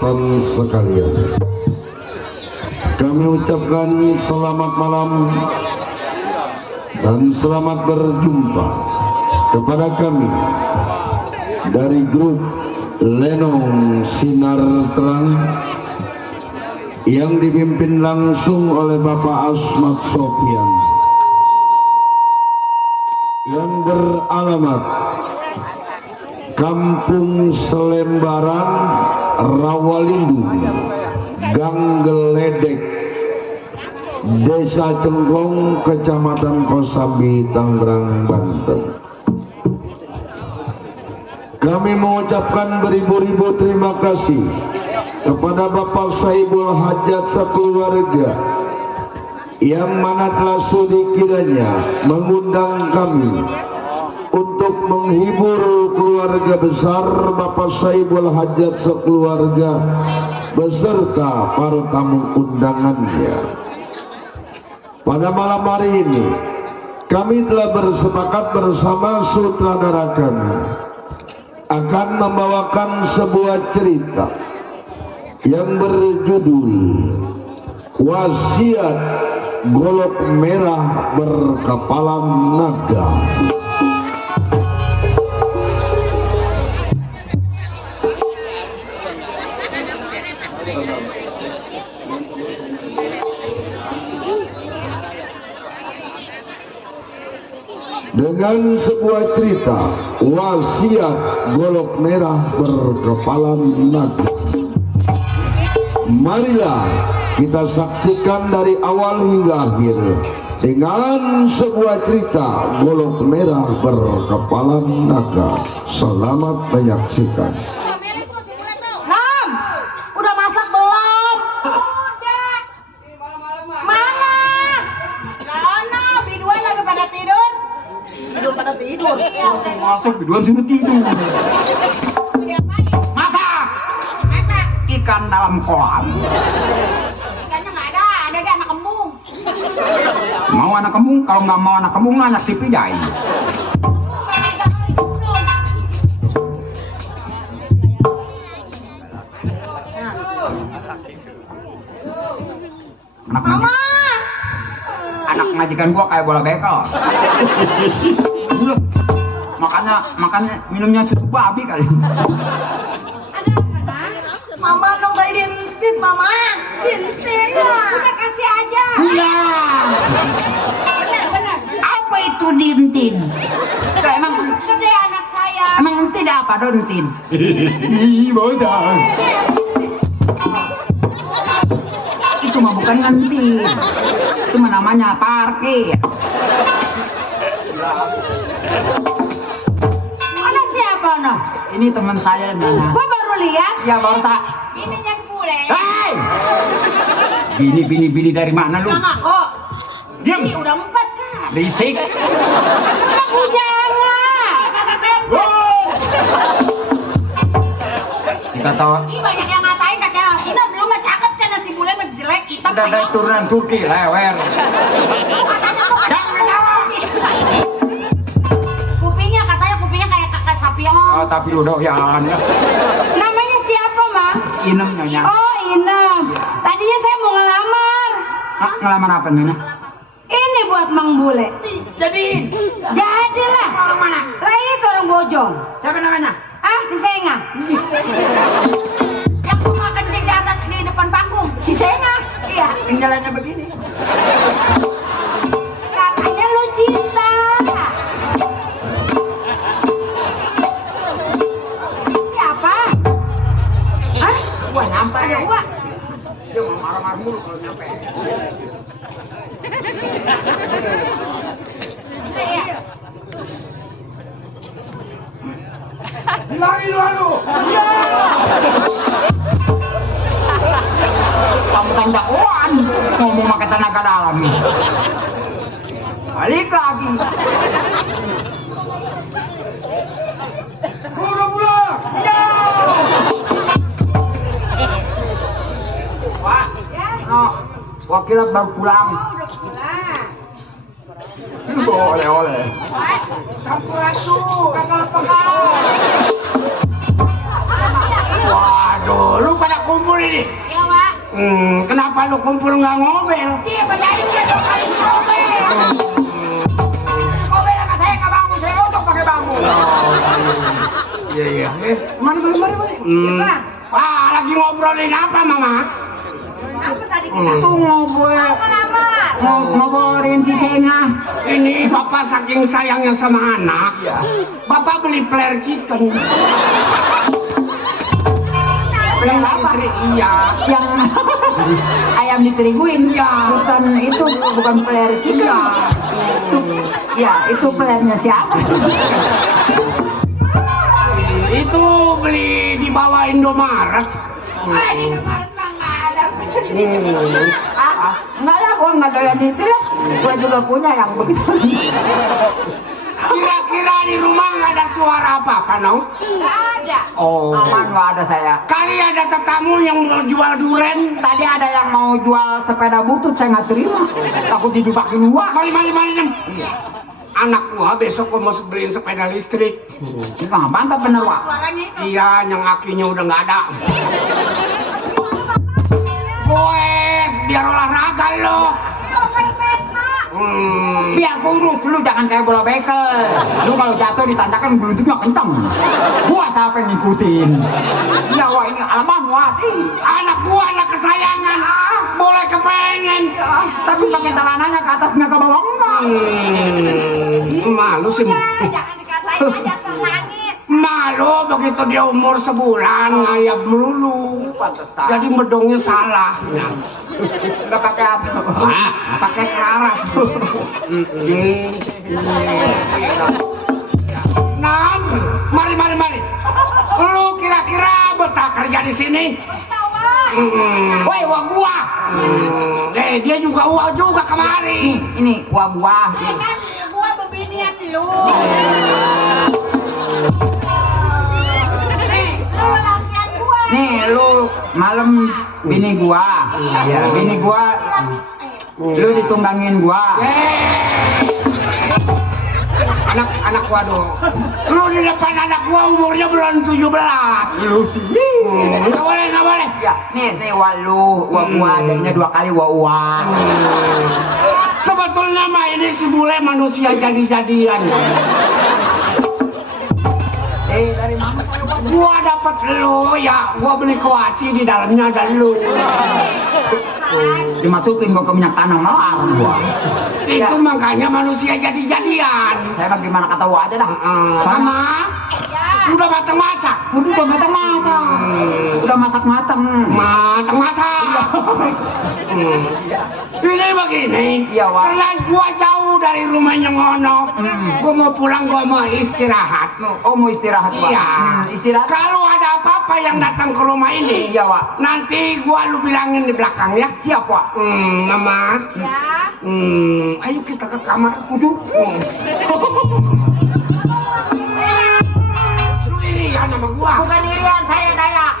penonton sekalian, kami ucapkan selamat malam dan selamat berjumpa kepada kami dari grup Lenong Sinar Terang yang dipimpin langsung oleh Bapak Asmat Sofyan yang beralamat Kampung Selembaran, Rawalindung, Gang Geledek, Desa Cengklong, Kecamatan Kosambi, Tangerang, Banten. Kami mengucapkan beribu-ribu terima kasih kepada Bapak Saibul Hajat sekeluarga yang mana telah sudi kiranya mengundang kami untuk menghibur keluarga besar Bapak Saibul Hajat sekeluarga beserta para tamu undangannya. Pada malam hari ini kami telah bersepakat bersama sutradara kami akan membawakan sebuah cerita yang berjudul Wasiat Golok Merah Berkepalan Naga. Dengan sebuah cerita Wasiat Golok Merah Berkepalan Naga, marilah kita saksikan dari awal hingga akhir dengan sebuah cerita Golok Merah Berkepalan Naga. Selamat menyaksikan. Nam, udah masak belum? Udah. Mana? Sana, biduan lagi pada tidur. Tidur pada tidur. Masuk biduan suruh tidur. Masak. Masak. Ikan dalam kolam. Ikannya nggak ada gak anak kembung. Mau anak kembung? Kalau nggak mau anak kembung, anak dipijai. Anak majikan gua kayak bola bekel. Bulet. Makanya minumnya susu babi kali. Mama dong gak dintit, Mama. Dintit. Udah kasih aja. Iya. Benar. Apa itu dintin? Emang Gede anak saya. entin apa dontin? Ih, bodoh. Itu mah bukan ngentin. Itu mah namanya parkir. Ada siapa no? Ini teman saya mana? Gua baru lihat. Ya baru tak. Bininya sepule. Hei! Bini dari mana lu? Sama kok. Diam. Ini udah 4 kan. Berisik. Udah bujara. Kita tahu. Ini banyak yang ngatain kakak. Ini lu mah cakep kan si bule mah jelek hitam. Udah dari turunan Turki lewer. Katanya lu Jangan jawab. kupingnya kayak kakak sapi yang Oh, tapi lu doyan. namanya siapa, Mak? Si Inem nyonya. Oh, Inem. Tadinya saya mau ngelamar. Hah, ngelamar apa nyonya? Ini buat Mang Bule. Jadi. Jadilah. Orang mana? Lah itu orang Bojong. Siapa namanya? Ah, si Senga. Yang rumah kencing di atas di depan panggung. Si Senga. Iya. Yang jalannya begini. Katanya lu cinta. Siapa? Ah, Gua nyampe. ada gua. Dia mau marah-marah mulu kalau nyampe. Bilangin lalu. Iya. Tamu dakwaan ngomong pakai tenaga dalam. Balik lagi. Udah pulang. Ya. Wah, no, wakilat baru pulang. Udah pulang. Lu oleh-oleh. Sampurasun. Kakak lepengan. Waduh, lu pada ini? Ya, Wak. Kenapa lu kumpul nggak ngobel? Iya, tadi udah 2 kali ngobel. Ngobel sama saya nggak bangun, saya untuk pakai bambu. Iya. Mari. Iya, Wah, lagi ngobrolin apa, Mama? apa tadi kita? Itu ngobrol. Kenapa? Ngobrolin si Senga. Ini bapak saking sayangnya sama anak. Bapak beli player chicken. Yang apa? Iya. Yang ayam diteriguin? Iya. Bukan itu, bukan peler kita. Ya, itu pelernya siapa? Itu beli di bawah Indomaret. Di Indomaret mah nggak ada. Nggak lah, gua nggak doyan itu lah. Gua juga punya yang begitu. Kira-kira di rumah nggak ada suara apa-apa, Nong? Nggak ada. Oh. Aman nggak ada saya. Kali ada tetamu yang mau jual duren. Tadi ada yang mau jual sepeda butut, saya nggak terima. Takut didubakin uang. Mali. Anak gua besok gua mau beliin sepeda listrik. Nggak mantap bener wah. Suaranya itu. Iya, yang akinya udah nggak ada. Boes, biar olahraga lo. Kalau kayak pesta. Biar kurus lu, jangan kayak bola bekel. Lu kalau jatuh ditandakan gelundungnya kenceng. Gua siapa yang ngikutin? Ya wah, ini alamat wah. Anak gua anak kesayangan. Boleh kepengen. Tapi pakai celananya ke atas nggak ke bawah enggak. Malu sih. Jangan dikatain aja ternangis. Malu begitu dia umur sebulan ngayap melulu. Pantesan. Jadi medongnya salah. Nggak pakai apa? Pakai keraras. Nah, mari. Lu kira-kira betah kerja di sini? Tawa. Woi, wah gua. Dia juga uang juga kemari. Ini wah gua. Kan gua bebinian lu. Lu latihan gua. Nih lu malam bini gua. Ya, bini gua. Lu ditunggangin gua. Anak gua dong. Lu di depan anak gua umurnya belum 17. Lu sih. Nggak boleh. Ya, nih wah lu, wah gua jadinya 2 kali wah. Sebetulnya mah ini si bule manusia jadi-jadian. Dari mana saya wah? Gua dapat lu ya, gua beli kuaci di dalamnya ada lu. Dimasukin gua ke minyak tanah melar gua. Itu makanya manusia jadi-jadian. Saya mah gimana kata wah aja dah. Sama udah matang masak. Udah matang masak. Udah matang. Matang masak. Ini begini. Iya, Wak. Karena gua jauh dari rumahnya ngono. Gua mau pulang, gua mau istirahat. Oh mau istirahat Wak? Iya. Istirahat. Kalau ada apa-apa yang datang ke rumah ini, Iya Wak. nanti gua lu bilangin di belakang ya. Siap Wak. Mama. Ya. Ayo kita ke kamar. Udah. Lu ini ya nama gua. Bukan irian saya Dayak.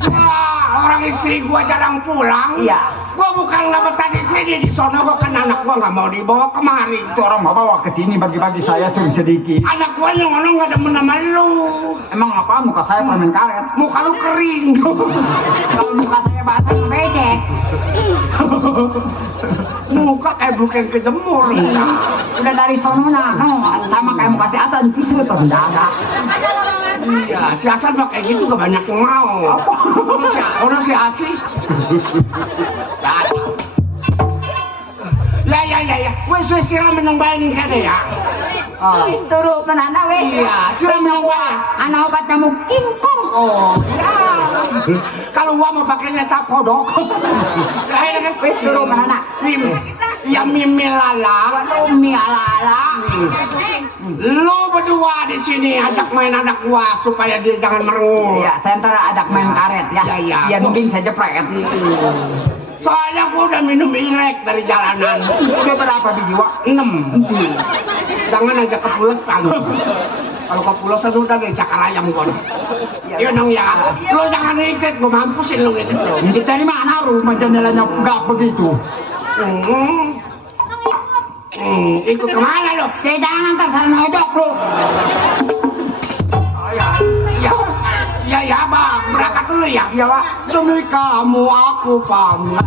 Wah, orang istri gua jarang pulang. Iya. Gua bukan nggak betah di sini, di sono gua kan anak gua nggak mau dibawa kemari. Itu orang mau bawa ke sini bagi-bagi saya sering sedikit. Anak gua yang ngono nggak demen sama lu. Emang apa muka saya permen karet? Muka lu kering. Kalau muka saya basah becek. Muka kayak bukan kejemur. Udah dari sono nah, sama kayak muka si Hasan pisut tuh mendadak. Iya, si Hasan mah kayak gitu gak banyak yang mau. Ono si Asi. Ya. Wes siram menang bayanin kade ya. Wis turu menanda wis. Iya, siram menang bayar. Anak obat nyamuk kingkong. Oh, ya. Kalau gua mau pakainya cap kodok. Wis turu menanda. Ya mimil lala. Waduh mi ala-ala. Lu berdua di sini ajak main anak gua supaya dia jangan merengut. Iya, saya ntar ajak main karet ya. Iya. Iya mungkin saya jepret. Soalnya gua udah minum irek dari jalanan. Udah berapa biji Wak? 6. Jangan aja kepulesan. Kalau kepulesan udah deh cakar ayam gua. Iya dong ya. Lu jangan ngintip, gua mampusin lu ngintip lu. Ngintip dari mana rumah jendelanya nggak begitu? Ikut kemana lu? Ya jangan ntar salah ojok lu. Ya bang, berangkat dulu ya. Iya Pak. Demi kamu aku pamit.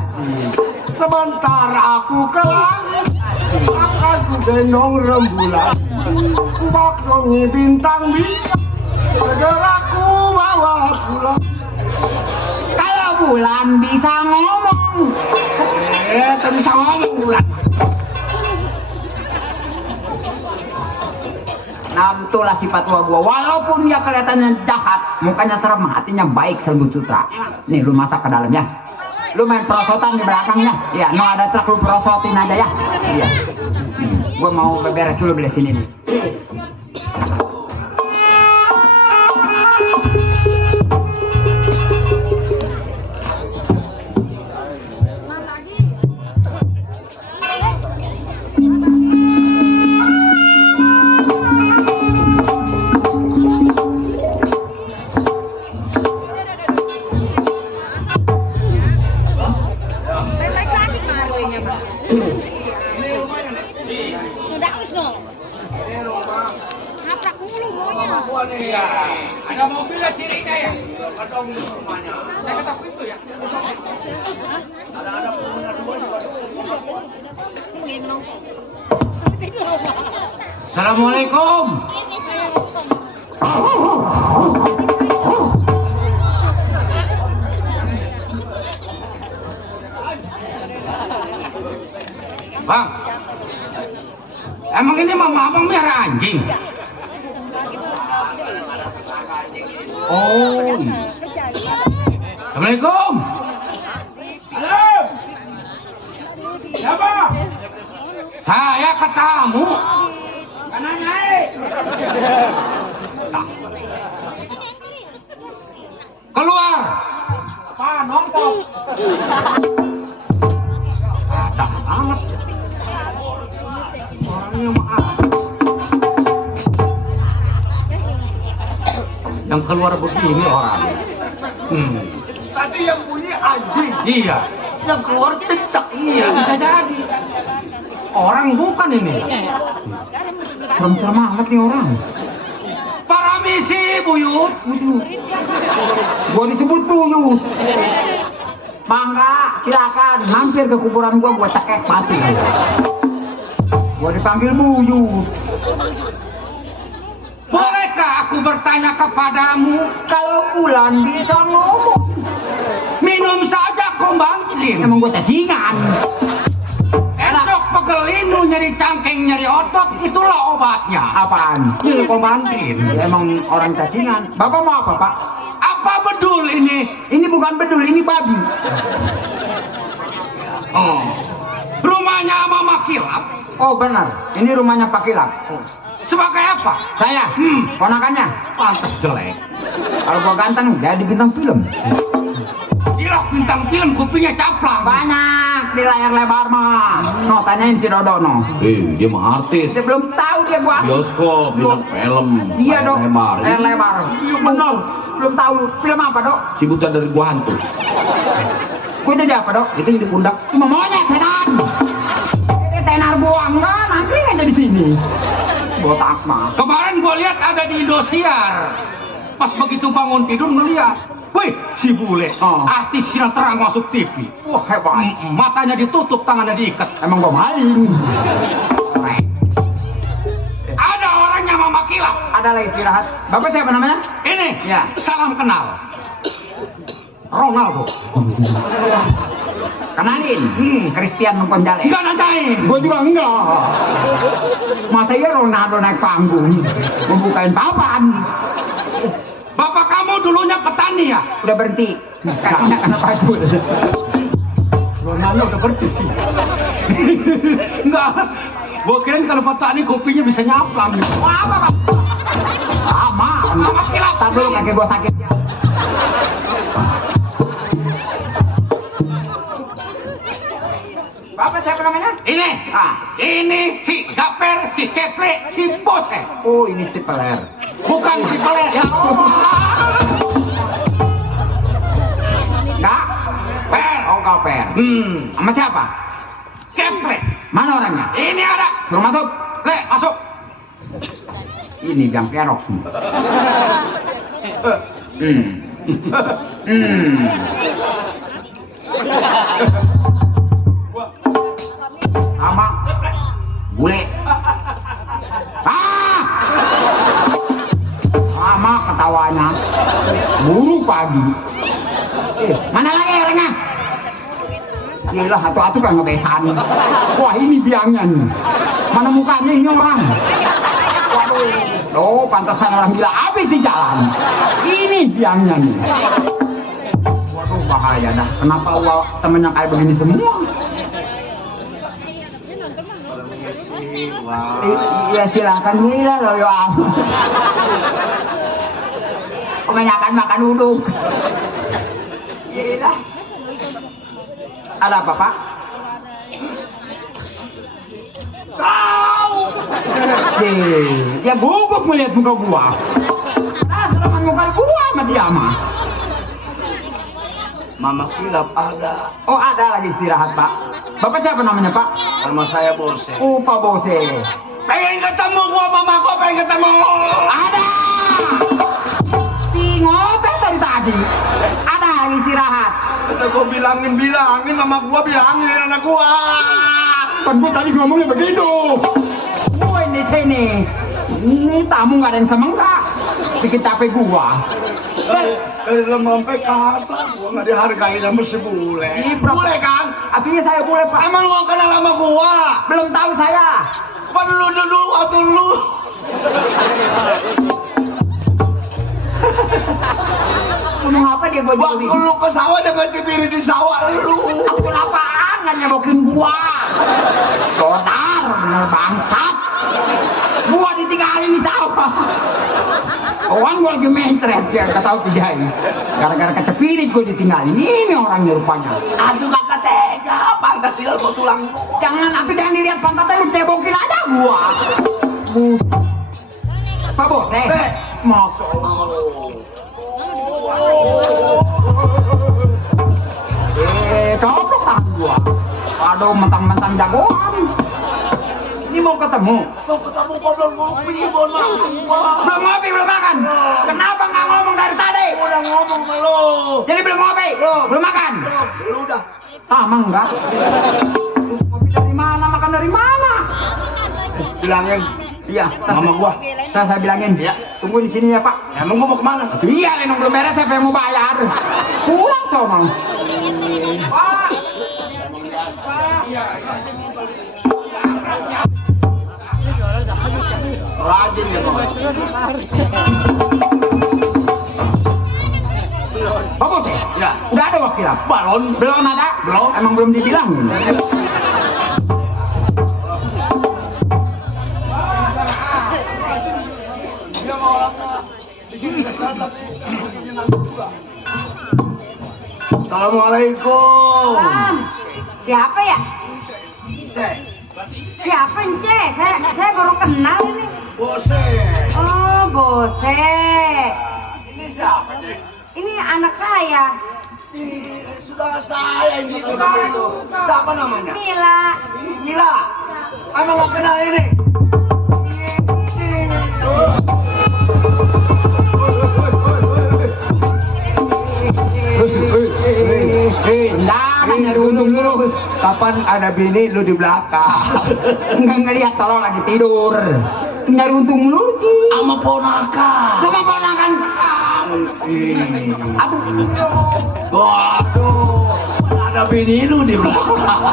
Sebentar aku ke langit, akan ku gendong rembulan, ku bakdongi bintang-bintang, segera ku bawa pulang. Kalau bulan bisa ngomong. Tadi bisa ngomong bulan. Nah, itulah sifat gua. Walaupun dia kelihatannya jahat, mukanya serem, hatinya baik Selbu Sutra. Nih lu masak ke dalamnya. Lu main perosotan di belakangnya. Ya, no ada truk lu perosotin aja ya. Iya. Gua mau beres dulu beli sini nih. Ada mobilnya cirinya ya? Ada rumahnya. Saya ketok pintu ya. Ada pengguna dua juga. Assalamualaikum. Bang, emang ini mama abang merah anjing? Oh, iya. Assalamualaikum. Halo. Siapa? Saya ke tamu. Kanan naik. Keluar. Apa nongkrong? Ada amat. Orangnya maaf. Yang keluar begini orang. Tadi yang bunyi anjing. Iya. Yang keluar cecak. Iya, bisa jadi. Orang bukan ini. Serem-serem amat nih orang. Paramisi, Buyut. Waduh. Gua disebut buyut. Mangga, silakan mampir ke kuburan gua cekek mati. Gua dipanggil buyut. Bolehkah aku bertanya kepadamu? Kalau bulan bisa ngomong. Minum saja kombantlin. Emang gua cacingan. Encok pegelinu, nyeri cangkeng, nyeri otot, itulah obatnya. Apaan? Minum kombantlin. Ya, emang orang cacingan. Bapak mau apa, Pak? Apa bedul ini? Ini bukan bedul, ini babi. Oh. Rumahnya Mama Kilap. Oh benar, ini rumahnya Pak Kilap. Sebagai apa? Saya, ponakannya. Pantes jelek. Kalau gua ganteng, jadi bintang film. Gila, bintang film kupingnya caplang. Banyak di layar lebar mah. No, tanyain si Dodo no. Dia mah artis. Dia belum tahu dia gua artis. Bioskop, bintang film. Iya dong. Lebar. Layar lebar. Iya benar. Belum tahu lu. Film apa dok? Si buta dari gua hantu. Gua jadi apa dok? Itu yang di pundak. Cuma monyet setan. Ini tenar buang kan, angkring aja di sini. Si botak mah. Kemarin gua lihat ada di Indosiar. Pas begitu bangun tidur ngeliat, wih, si bule, artis sinetron masuk TV. Wah hebat. Matanya ditutup, tangannya diikat. Emang gua maling. Ada orangnya Mama Kilap. Ada lagi istirahat. Bapak siapa namanya? Ini, Ya. salam kenal. Ronaldo. Kenalin. Christian Nongkonjale. Enggak nanyain. Gue juga enggak. Masa iya Ronaldo naik panggung membukain papan. Bapak kamu dulunya petani ya? Udah berhenti. Kakinya kena pacul. Ronaldo udah berhenti sih. Enggak. Gua kirain kalau petani kopinya bisa nyaplang. Wah, apa Pak? Aman. Mama Kilap. Tar dulu kaki gua sakit. Bapak siapa namanya? Ini, ini si Gaper, si Keple, si Bose. Oh, ini si Peler. Bukan si Peler ya. Enggak. Per. Oh, Gaper. Sama siapa? Keple. Mana orangnya? Ini ada. Suruh masuk. Le, masuk. Ini biang kerok nih. Sama bule. Sama ketawanya. Buru pagi. Mana lagi orangnya? Gila, atu-atu kan ngebesan. Wah, ini biangnya nih. Mana mukanya ini orang? Waduh. Oh, pantasan orang gila habis di jalan. Ini biangnya nih. Waduh, bahaya dah. Kenapa temennya kayak begini semua? Iya silahkan gila loh ya. Kebanyakan makan uduk. Gila. Ada apa pak? Kau. Dia gugup melihat muka gua. Nah, selaman muka gua sama dia mah. Mama Kilap ada. Oh ada lagi istirahat pak. Bapak siapa namanya pak? Nama saya Bose. Pak Bose. Pengen ketemu gua, mama gua pengen ketemu. Ada. Ngotot dari tadi. Ada lagi istirahat. Kata gua bilangin mama gua bilangin anak gua. Kan gua tadi ngomongnya begitu. Gua ini sini. Ini tamu nggak ada yang semenggak. Bikin capek gua. Kalau sampai kasar, gua nggak dihargai sama si bule. Bule kan? Artinya saya boleh pak. Emang lu kenal sama gua? Belum tahu saya. Pan lu dulu atau lu? Ngomong apa dia gua Waktu jadi? lu ke sawah dengan cipiri di sawah lu. Aku lapangan nggak nyebokin gua. Dodar bener bangsat. Gua ditinggalin di sawah. Kawan gua lagi mentret dia nggak tahu kejai. Gara-gara kecepirit gua ditinggalin. Ini orangnya rupanya. Aduh kakak tega, pantat tinggal gua tulang. Jangan dilihat pantatnya lu cebokin aja gua. Pak Bos, masuk. Coplok tangan gua. Aduh, mentang-mentang jagoan. Ini mau ketemu. Mau ketemu gua belum ngopi, belum makan gua. Belum ngopi, belum makan. Kenapa nggak ngomong dari tadi? Gua udah ngomong sama lu. Jadi belum ngopi, belum makan. Lu udah. Sama enggak? Ngopi dari mana, makan dari mana? Bilangin. Iya, Mama gua. Saya bilangin. Iya. Tunggu di sini ya, Pak. Emang gua mau kemana? Iya, Lenong belum beres, siapa yang mau bayar? Pulang sono. Pak. Rajin ya, Bang. Bagus ya? Ya. Udah ada wakilan? Balon. Belum ada? Belum. Emang belum dibilangin? Assalamualaikum. Salam. Siapa ya? Siapa Ence? Saya baru kenal ini. Bose. Oh, Bose. Ini siapa, Cek? Ini anak saya, Saudara saya ini. Saudara itu. Siapa namanya? Mila. Mila. Emang gak kenal ini? Nah, kan nyari untung terus. Kapan ada bini lu di belakang? Nggak ngeliat tolong lagi tidur. Nyari untung lu Ki. Sama ponakan. Cuma ponakan. Aduh. Waduh, ada bini lu di belakang.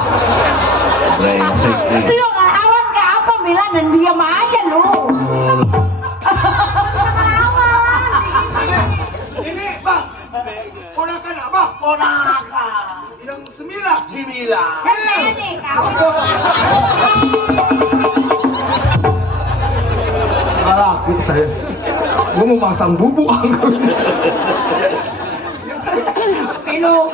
Brengsek nih. Lu ngelawan ke apa Mila dan diam aja lu. Ini bang, ponakan apa? Ponakan. Yang sembilan. Sembilan. Ini kamu. Nggak laku saya sih. Gue mau pasang bubuk anggun. Minum.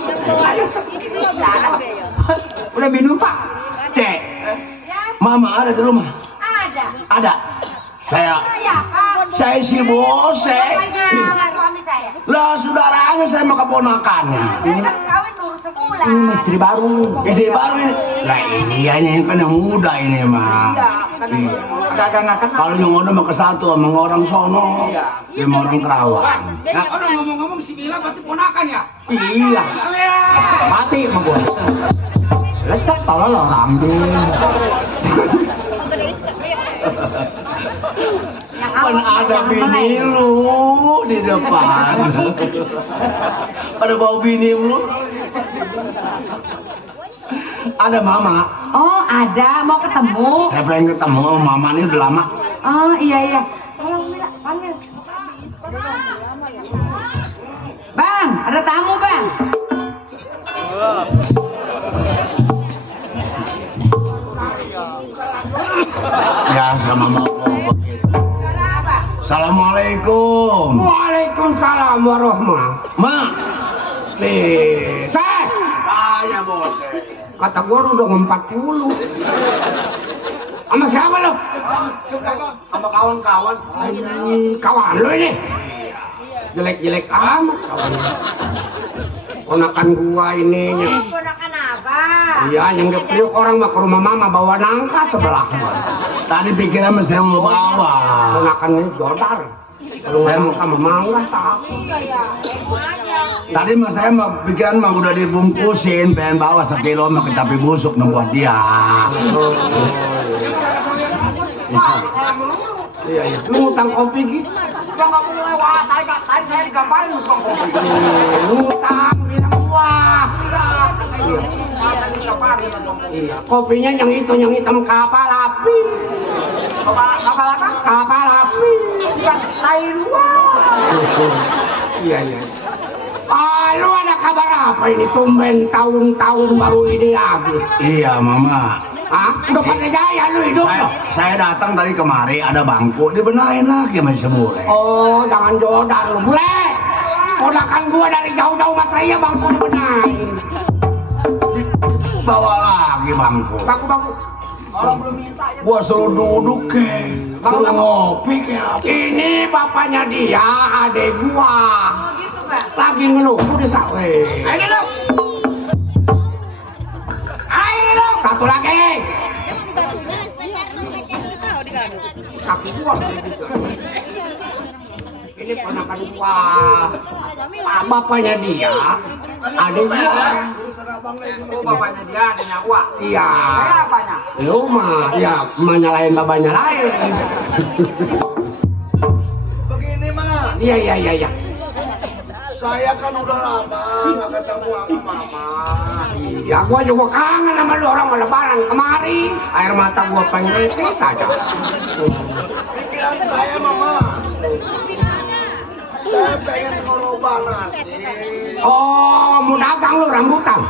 Udah minum Pak. Cek, Ya, mama ada di rumah? ada. Ada. Saya si Bose. Bapaknya suami saya. Lah saudaranya saya sama keponakannya. Saya kan kawin baru sebulan. Ini istri baru. Istri baru ini. Lah ini ya ini kan yang muda ini mah. Iya, kan Iya. agak-agak nggak kenal. Kalau yang udah mah ke satu sama orang sono. Iya. Dia sama orang Kerawang. Nah, orang ngomong-ngomong si Mila berarti ponakan ya? Iya. Mati sama gua. Lecet tolol orang deh. Kan ada bini lu di depan. Ada bau bini lu. Ada mama. Oh ada, mau ketemu. Saya pengen ketemu sama mama ini udah lama. Oh iya. Tolong Mila, panggil. Bang, ada tamu bang. Ya sama mama begitu. Assalamualaikum. Waalaikumsalam warahmatullahi. Ma. Nih, Saya bos. kata gua udah 40. Sama siapa lo? Sama kawan-kawan. Kawan lo ini. Jelek-jelek amat kawan. Ponakan gua ininya. Ponakan abang. Iya, yang gepriuk orang mah ke rumah mama bawa nangka sebelah. Tadi pikiran saya mau bawa. Ponakannya jodar. Kalau saya mau sama mangga takut. Tadi mah saya mah pikiran mah udah dibungkusin, pengen bawa sekilo mah kecapi busuk buat dia. Iya. Lu ngutang kopi gitu. Udah nggak boleh wah. Tadi saya digambarin ngutang kopi. Ngutang bilang wah. Masa digambarin ngutang kopi. Iya, kopinya yang itu yang hitam kapal api. Kapal apa? Kapal api. Bukan lain wah. Iya. Lu ada kabar apa ini? Tumben tahun-tahun baru ini lagi. Iya mama. Hah? Udah pada jaya lu hidup lo? Saya datang tadi kemari ada bangku dibenahin lagi masih boleh. Oh, jangan jodar lu. Boleh. Ponakan gua dari jauh-jauh mas saya bangku dibenahin. Bawa lagi bangku. Bangku. Orang belum minta ya. Gua suruh duduk ke, suruh ngopi ke apa? Ini bapaknya dia, adek gua. Gitu bang. Lagi ngeluh di sawah. Ayo lu. Satu lagi. Kaki gua. Ini ponakan gua. Bapaknya dia, adek gua. Oh, bapaknya dia adanya gua. Iya. Saya apanya? Lu mah, ya emaknya lain, babanya lain. Begini mah, Iya. saya kan udah lama nggak ketemu sama mama. Iya, gua juga kangen sama lu orang mau lebaran kemari. Air mata gua pengen saja. Pikiran saya mama, saya pengen ngerubah nasi. Oh, mau dagang lu rambutan.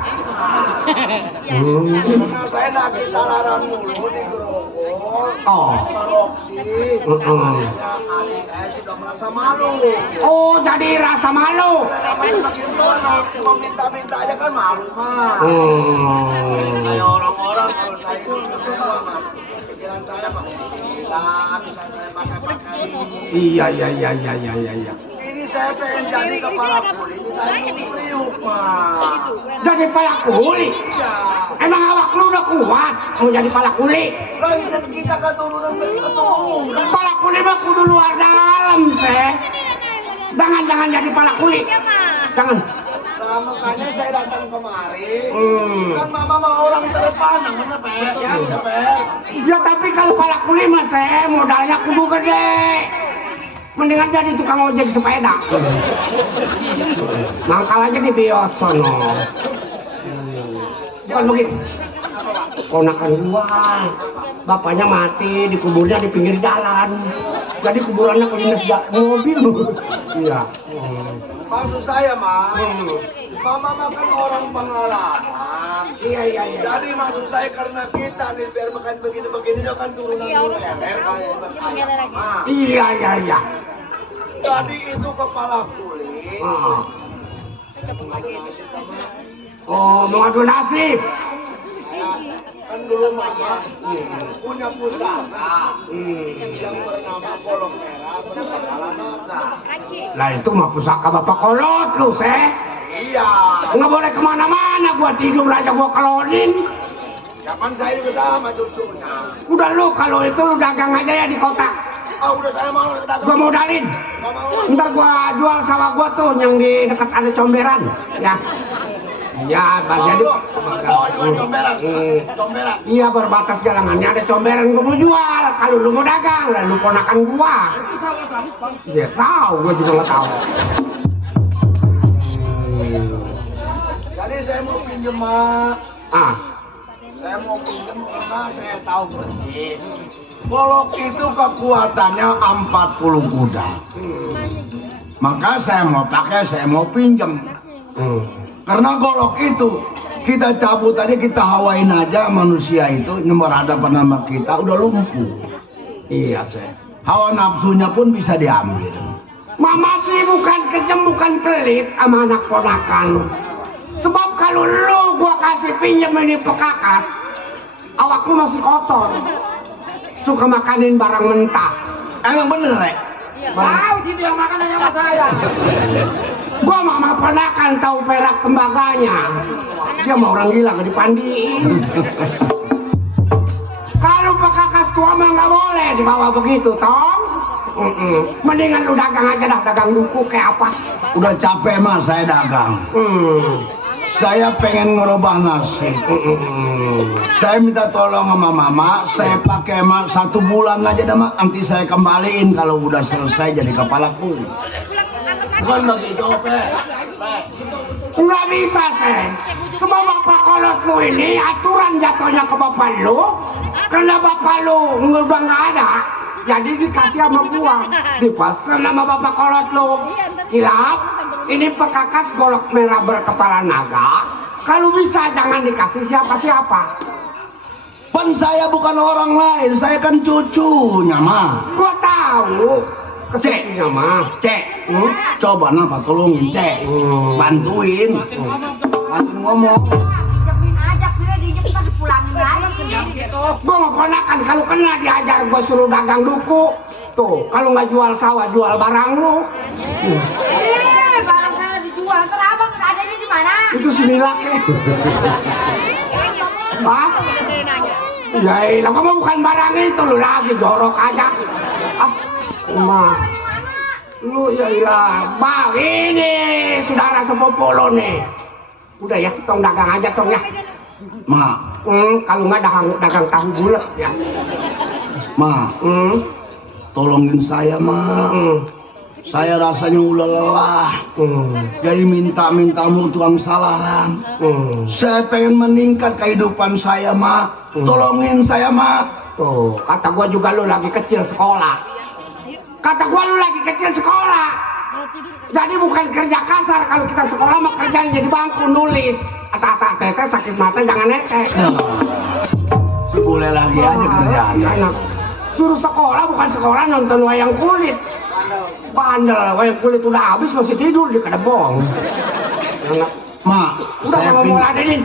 Karena saya lagi salaran mulu di Grogol. Oh. Maroksi. Makanya adik saya sudah merasa malu. Oh, jadi rasa malu. Namanya makin anak, cuma minta-minta aja kan malu mah. Kayak orang-orang kalau saya itu kedua mah. Pikiran saya mah gila bisa saya pakai-pakai. Iya. Ini saya pengen jadi kepala kuli di Tanjung Priuk mah. Jadi palak kuli. Iya. Emang awak lu udah kuat mau jadi palak kuli? Lanjut kita keturunan keturunan. Palak kuli mah kudu luar dalam, seh. Jangan jadi palak kuli. Jangan. Nah makanya saya datang kemari. Kan mama mah orang terpandang bener Pak. Ya Pak. Ya tapi kalau palak kuli mah, seh, modalnya kudu gede. Mendingan jadi tukang ojek sepeda. Mangkal aja di bios sono. Bukan begitu. Ponakan gua, bapaknya mati, dikuburnya di pinggir jalan. Jadi kuburannya kelindes mobil. Iya. Maksud saya mah, mama mah kan orang pengalaman. Iya. Jadi maksud saya karena kita nih biar makan begini-begini dia kan turunan dulu kayak mama. Iya. Jadi itu kepala kulit. Oh, mau ngadu nasib. Ya, kan dulu mama punya pusaka yang bernama Kolong Merah Berkepala Naga. Lah itu mah pusaka bapak kolot lu, seh. Iya iya. Nggak boleh kemana-mana, gua tidur aja gua kelonin. Kapan saya juga sama cucunya. Udah lu kalau itu lu dagang aja ya di kota. Ah udah saya mau dagang. Gua modalin. Nggak mau. Ntar gua jual sawah gua tuh yang di dekat ada comberan. Ya. Ya, jadi Sawah juga comberan. Comberan. iya berbatasan galangannya ada comberan gua mau jual. Kalau lu mau dagang, lah lu ponakan gua. Itu sawah sampang. Ya tahu, gua juga nggak tahu. Jadi saya mau pinjem Mak. Ah, Saya mau pinjem karena saya tahu persis. Golok itu kekuatannya 40 kuda. Maka saya mau pinjem. Karena golok itu kita cabut aja, kita hawain aja manusia itu berhadapan sama kita udah lumpuh. iya sih. Hawa nafsunya pun bisa diambil. Mama sih bukan kejem, bukan pelit sama anak ponakan. Sebab kalau lu gua kasih pinjam ini pekakas, awak lu masih kotor. Suka makanin barang mentah. Emang bener, Rek? Tahu sih dia makanannya sama saya. Gua mama ponakan tahu perak tembaganya. Dia mau orang gila gak dipandiin. Kalau pekakas tua mah nggak boleh dibawa begitu, tong. Mendingan lu dagang aja dah, dagang buku kayak apa. Udah capek mah saya dagang. Saya pengen ngerubah nasib. Saya minta tolong sama mama, saya pakai mah 1 bulan aja dah mak. Nanti saya kembaliin kalau udah selesai jadi kepala kuli. Bukan begitu, Pe. Nggak bisa sih. Semua bapak kolot lu ini aturan jatuhnya ke bapak lu. Karena bapak lu udah nggak ada, jadi dikasih sama gua. Dipesen sama bapak kolot lu. Kilap, ini pekakas golok merah berkepala naga. Kalau bisa jangan dikasih siapa-siapa. Pan saya bukan orang lain, saya kan cucunya mah. Gua tahu kesepinya mah. Cek, coba napa tolongin Cek, bantuin ngomong. Pinjemin aja, bila dinjep dipulangin lagi. Gua mau ponakan kalau kena diajar gua suruh dagang duku. Tuh, kalau nggak jual sawah jual barang lu. Barang saya dijual, ntar abang adanya di mana? Itu si Milak ya. Hah? Ya ilah, kamu bukan barang itu lu lagi jorok aja. Ah, mah. Lu ya ilah, bang ini saudara sepupu lu nih. Udah ya, tong dagang aja tong ya. Ma, Kalau nggak dagang tahu bulat ya. ma, tolongin saya ma. Saya rasanya udah lelah. Jadi minta-minta mu tuang salaran. Saya pengen meningkat kehidupan saya ma. Tolongin saya ma. Tuh, kata gua juga lu lagi kecil sekolah. Kata gua lu lagi kecil sekolah. Jadi bukan kerja kasar, kalau kita sekolah mah kerjaan jadi bangku nulis. Ata-ata tete sakit mata jangan nete. Si boleh lagi aja kerjaannya. Anak. Suruh sekolah bukan sekolah nonton wayang kulit. Bandel, wayang kulit udah habis masih tidur di kedebong. Anak. Ma, Udah saya mau ladenin.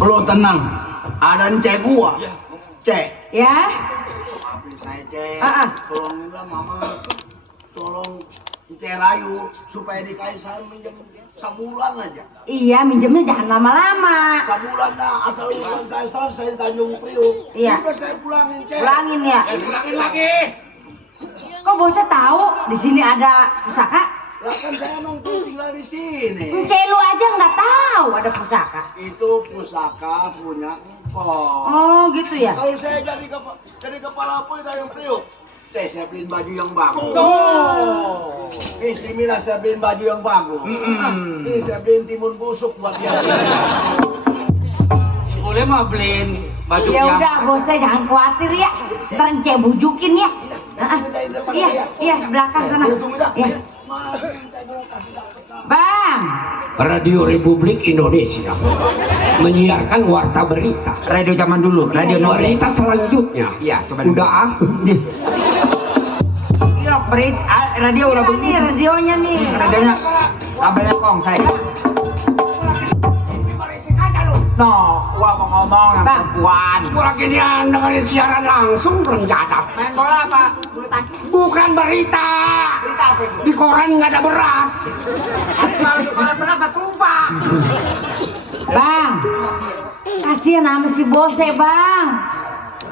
Lu tenang, ada Cek gua. Cek. Ya, Maafin saya Cek. Ah, ah. Tolonginlah mama. Tolong Cek rayu supaya dikasih saya minjem sebulan aja. iya minjemnya jangan lama-lama. Sebulan dah, asal urusan saya selesai di Tanjung Priuk. Iya. Udah saya pulangin Cek. Pulangin ya. Pulangin lagi. Kok bosnya tahu di sini ada pusaka? Lah kan saya nongkrong tinggal di sini. Ence lu aja nggak tahu ada pusaka. Itu pusaka punya engkau. Oh gitu ya. Kalau saya jadi kepala pun Tanjung Priuk, saya beliin baju yang bagus. Nih si Mila saya beliin baju yang bagus. Nih saya beliin timun busuk buat dia. Si boleh mah beliin baju Ya udah bosnya jangan khawatir ya. Ntar Ence bujukin ya. Iya, belakang sana. Iya. Bang, Radio Republik Indonesia menyiarkan warta berita. radio zaman dulu, radio Nori. Berita selanjutnya. Iya, coba dulu. Udah ah. Iya, radio udah ini nih radionya nih. radionya kabelnya kong saya. No, gua mau ngomong sama Bang. perempuan. Gua lagi dia dengerin siaran langsung rencana. Main bola apa? Bulu tangkis. Bukan berita. Berita apa itu? Di koran nggak ada beras. Kalau di kolam berat mah tumpah. Bang, kasihan sama si bose bang.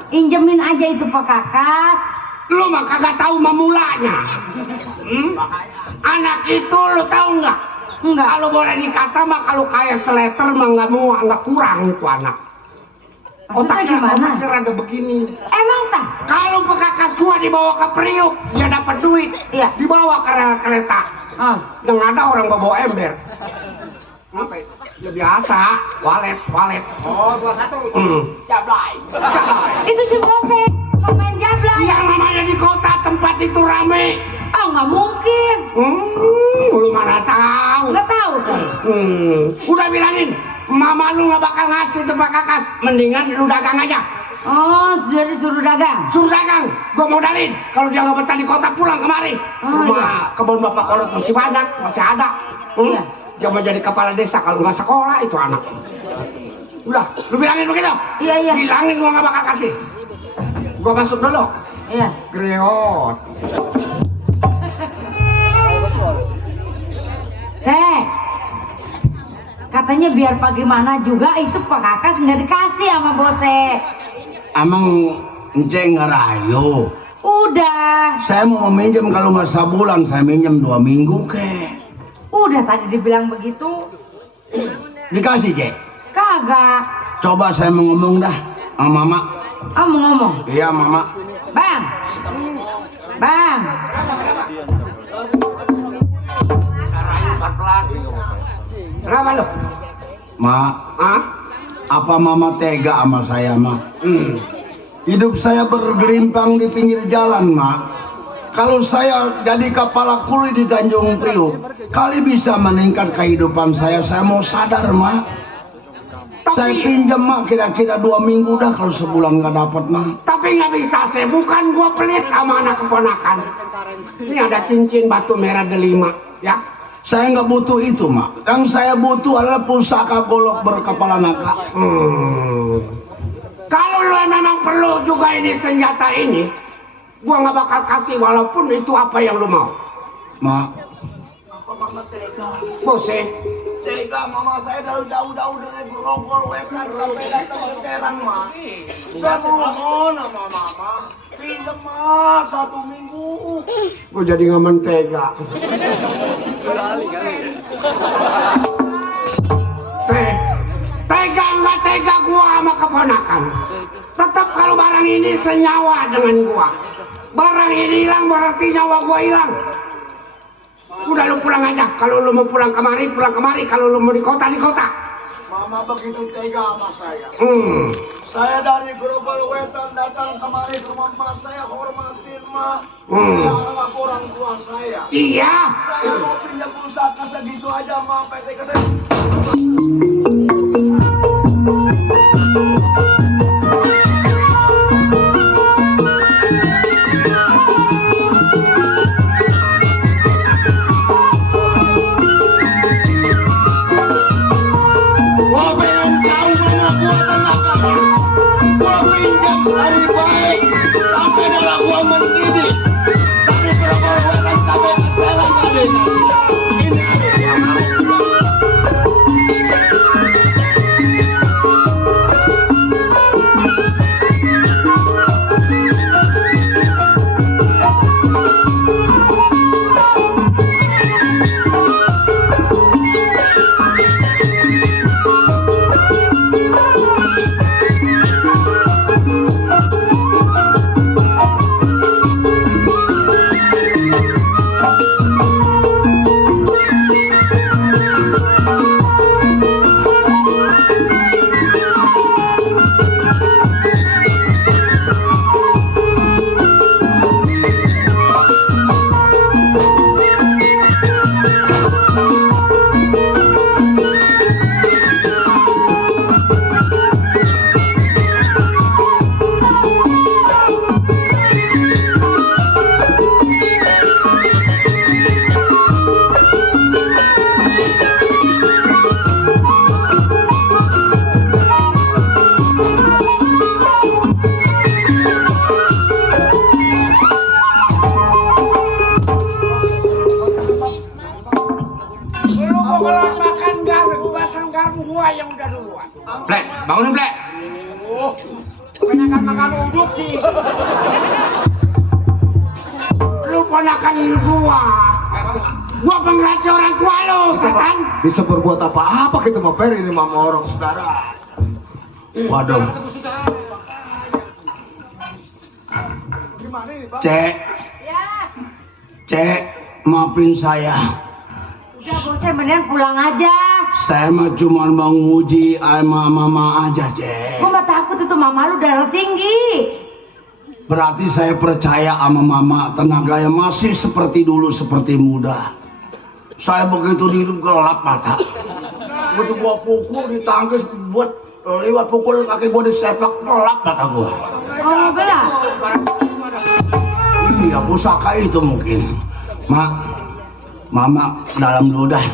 Injemin aja itu Pak Kakas. Lu mah kagak tahu memulanya. Anak itu lu tahu nggak? Enggak. Kalau boleh dikata mah kalau kayak seleter mah nggak kurang itu anak. Maksudnya gimana? Otaknya rada begini. Emang tak? Kalau Pekakas gua dibawa ke Priuk, dia dapat duit. Iya. Dibawa ke rel kereta. Oh. Yang ada orang bawa ember. Apa itu? Ya biasa, walet. Oh, 21. Hmm. Jablay. Itu si bose pemain jablay. Yang namanya di kota tempat itu rame. Oh nggak mungkin. Lu mana tahu? Nggak tahu saya. Udah bilangin, mama lu nggak bakal ngasih tuh Pak Kakas. Mendingan lu dagang aja. Oh sudah disuruh dagang. Suruh dagang, gua modalin. Kalau dia nggak betah di kota pulang kemari. Oh, Rumah iya. kebun bapak kolot masih banyak, masih ada. Iya. Dia mau jadi kepala desa kalau nggak sekolah itu anak. Udah, lu bilangin begitu. Iya. Bilangin gua nggak bakal kasih. Gua masuk dulu. Iya. Greot. Katanya biar bagaimana juga itu Pak Kakas nggak dikasih sama bose. Emang ence ngerayu. Udah. Saya mau meminjam kalau nggak sebulan, saya minjem 2 minggu ke. Udah tadi dibilang begitu. Dikasih Cek. Kagak. Coba saya mau ngomong dah sama mama. Ah mau ngomong. Iya mama. Bang. Bang. Kenapa lu? Ma, Hah? apa mama tega sama saya ma? Hidup saya bergelimpang di pinggir jalan ma. Kalau saya jadi kepala kuli di Tanjung Priok, kali bisa meningkat kehidupan saya mau sadar ma. Saya pinjam ma kira-kira 2 minggu dah, kalau sebulan nggak dapat ma. Tapi nggak bisa, saya bukan gua pelit sama anak keponakan. Ini ada cincin batu merah delima, ya. Saya nggak butuh itu ma. Yang saya butuh adalah pusaka golok berkepala naga. Kalau lo memang perlu juga ini senjata ini, gua nggak bakal kasih walaupun itu apa yang lo mau. Ma, Apa mama tega? Bose, tega mama saya dari jauh-jauh dari Grogol Wetan sampai datang ke Serang ma. Saya mohon sama mama, pinjam ma 1 minggu. gua jadi nggak mentega. Tega nggak tega gua sama keponakan. Tetap kalau barang ini senyawa dengan gua. Barang ini hilang berarti nyawa gua hilang. Udah lu pulang aja. Kalau lu mau pulang kemari, pulang kemari. Kalau lu mau di kota, di kota. Mama begitu tega sama saya. Saya Dari Grogol Wetan datang kemari ke rumah ma, saya hormatin ma. Saya anggap orang tua saya. Iya. Saya mau pinjam pusaka segitu aja ma, PT ke saya. Gua pengen tahu mana gua tenaganya. Gua pinjam dari baik sampai darah gua mendidih. Dari Grogol Wetan sampai ke Serang kali kasih. Ini ada gua mau. gua yang udah duluan. Blek, bangunin Blek. Kebanyakan makan uduk sih. Lu ponakan gua. Gua pengganti orang tua lu, setan. Bisa berbuat apa-apa kita mau peri ini mama orang saudara. Waduh. Cek, Ya. Cek, maafin saya. Udah bosnya mendingan pulang aja. Saya mah cuma mau nguji sama mama aja, Cek. Gue mah takut itu mama lu darah tinggi. Berarti saya percaya sama mama, tenaganya masih seperti dulu, seperti muda. Saya begitu dihidup gelap mata. Begitu gua pukul ditangkis buat lewat pukul kaki gua disepak gelap mata gua. Oh gelap. Iya, pusaka itu mungkin. Mama dalam dulu dah.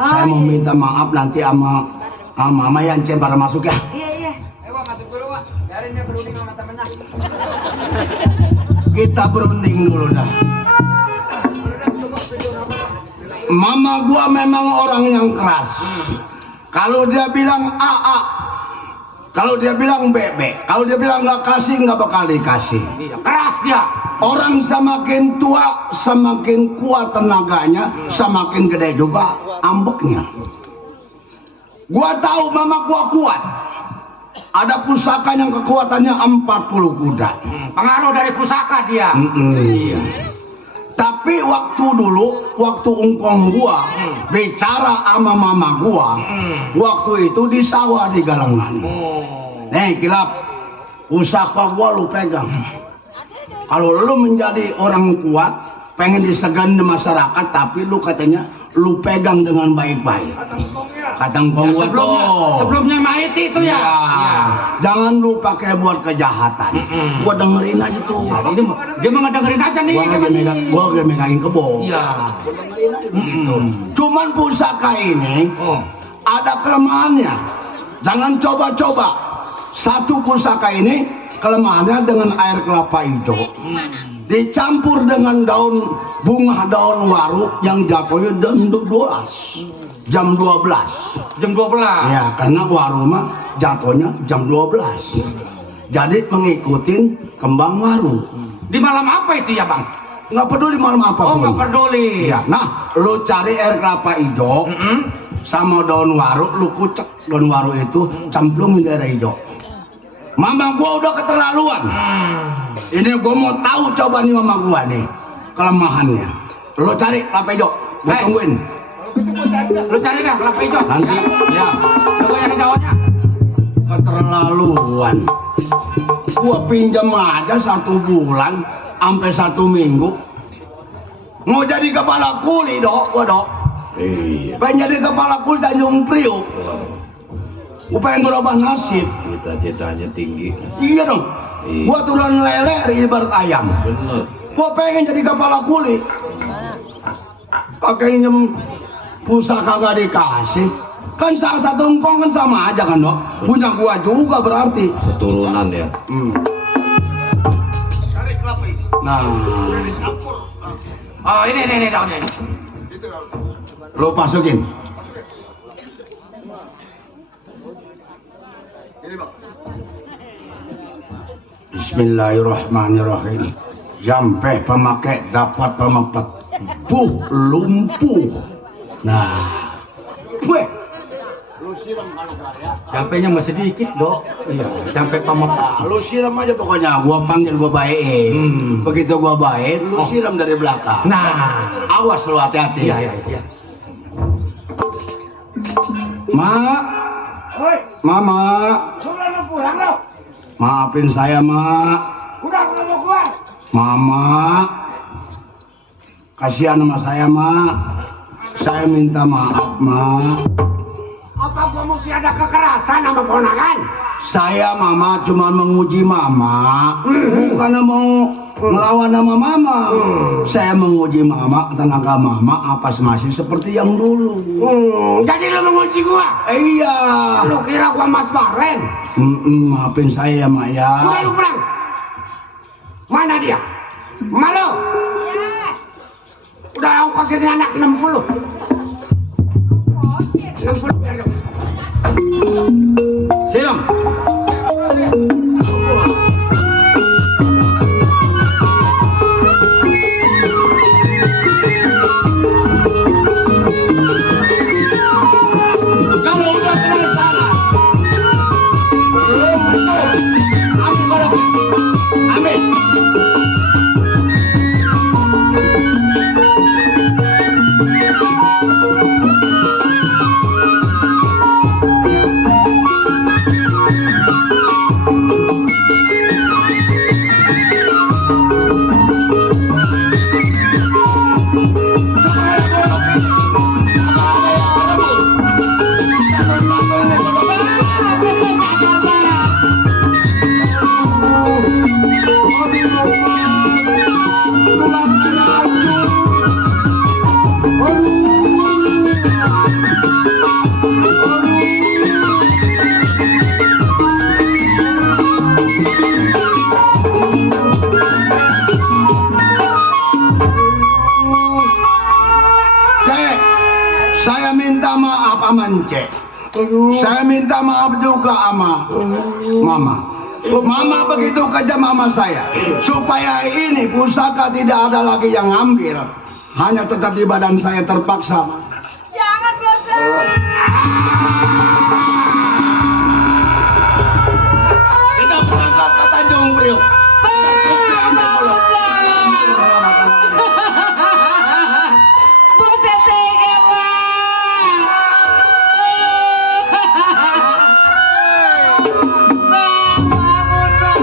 Saya mau minta maaf nanti sama mama yang Cen pada masuk ya. Iya iya. Wak, masuk dulu, Wak. Biarin dia berunding sama temennya. Kita berunding dulu dah. Mama gua memang orang yang keras. Kalau dia bilang A, kalau dia bilang B, kalau dia bilang nggak kasih nggak bakal dikasih. Iya, keras dia. Orang semakin tua semakin kuat tenaganya, semakin gede juga ambeknya. Gua tahu mama gua kuat. Ada pusaka yang kekuatannya 40 kuda. Pengaruh dari pusaka dia. Iya. Tapi waktu dulu, waktu ungkong gua bicara sama mama gua, waktu itu di sawah di Galengan. Nih kilap, pusaka gua lu pegang. Kalau lu menjadi orang kuat, pengen disegani masyarakat, tapi lu katanya lu pegang dengan baik-baik. Kata engkong gua Sebelumnya Maiti itu ya. Ya, jangan lu pakai buat kejahatan. Gua dengerin aja tuh. Ini dia mau ngedengerin aja nih. Gua lagi megangin kebo. Iya. Gitu. Cuman pusaka ini Oh. ada kelemahannya. Jangan coba-coba. Satu pusaka ini kelemahannya dengan air kelapa hijau dicampur dengan bunga daun waru yang jatuhnya jam 12. Jam 12. Ya, karena waru mah jatuhnya jam 12. Jadi mengikutin kembang waru. Di malam apa itu ya, Bang? Nggak peduli malam apa Oh, pun. nggak peduli. Iya, nah, lu cari air kelapa hijau sama daun waru, lu kucek daun waru itu, camplungin di air hijau. Mama gua udah keterlaluan. Ini gua mau tahu coba nih mama gua nih kelemahannya. Lu cari kelapa hijau, gua tungguin. Lu cari dah kelapa hijau. Nanti, ya, Lu gua nyari daunnya. keterlaluan. Gua pinjam aja 1 bulan, sampai 1 minggu. Mau jadi kepala kuli dok, gua dok. Iya, Pengen jadi kepala kuli Tanjung Priok. Gua pengen berubah nasib. cita-citanya tinggi. Iya dong. Iya. Gua turun lele ibarat ayam. Bener. Gua pengen jadi kepala kuli. Pakai nyem pusaka gak dikasih. Kan salah satu engkong kan sama aja kan dok. Punya gua juga berarti. Keturunan ya. Nah, Oh, ini daunnya. lo masukin. Bismillahirrahmanirrahim. Sampai pemakai dapat pemapat lumpuh. Nah, gue Campenya masih dikit, Dok. Iya, campe pemepet. lu siram aja pokoknya. Gua panggil gua baik. Begitu gua baik, lu siram dari belakang. Nah, Awas lu hati-hati. iya. Mak, mama, Udah pulang lo. maafin saya mak. Udah mau keluar. Mama, kasihan sama saya mak. Saya minta maaf mak. Apa gua mesti ada kekerasan sama ponakan? Saya mama cuma menguji mama, bukan mau melawan sama mama. Saya menguji mama, tenaga mama apa masih seperti yang dulu. Jadi lo menguji gua? Iya. Lo kira gua Mas Baren? Maafin saya ya mak ya. Udah lu pulang. Mana dia? Malo? Udah ongkosin anak 60. 60 ya, Dok. Siram. Kalau udah kenal sana, belum betul. Ambil golok. Ambil. Cek, saya minta maaf aman cek. Saya minta maaf juga sama mama. Mama begitu kejam sama saya. Supaya ini pusaka tidak ada lagi yang ambil. Hanya tetap di badan saya terpaksa. Jangan bosan. Kita berangkat ke Tanjung Priok. Buset tega Bang. Bang, bangun Bang.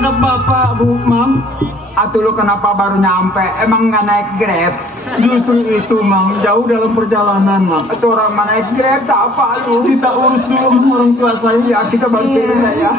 terhadap bapak, Bu, Mam? Atuh lu kenapa baru nyampe? Emang nggak naik Grab? Justru itu Mang, jauh dalam perjalanan Mang. Itu orang mana naik kereta apa lu? Kita urus dulu sama orang tua saya. Ya kita baru cerita ya.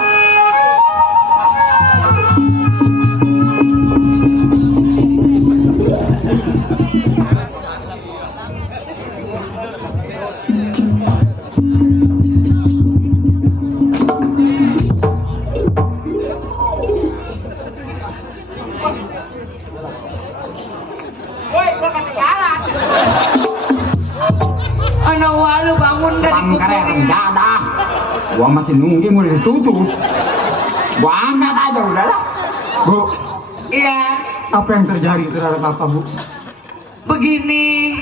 Anak walu bangun dari Pangkarer kuburnya. enggak ada. Gua masih nunggu mau ditutup. Gua angkat aja udahlah. Bu, Iya, apa yang terjadi terhadap Bapak Bu? begini.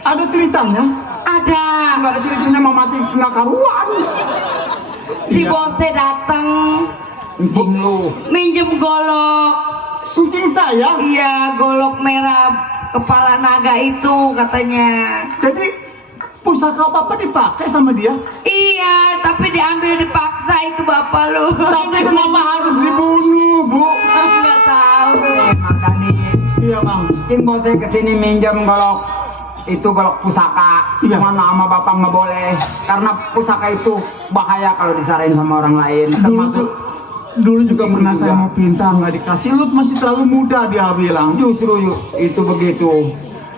Ada ceritanya? Ada Enggak ada ceritanya mau mati kena karuan. si Iya. bosnya datang Encing lu. minjem golok. Encing saya. Iya, golok merah kepala naga itu katanya. Jadi pusaka Bapak dipakai sama dia? Iya, tapi diambil dipaksa itu bapak lu. Tapi kenapa harus dibunuh, Bu? Nggak tahu. Makanya Iya, Mang. Cing bosnya kesini minjem golok itu golok pusaka. Iya. Cuma nama bapak nggak boleh karena pusaka itu bahaya kalau disarain sama orang lain. Termasuk Dulu juga Encing pernah juga. saya mau pinta nggak dikasih. Lu masih terlalu muda dia bilang. justru itu begitu.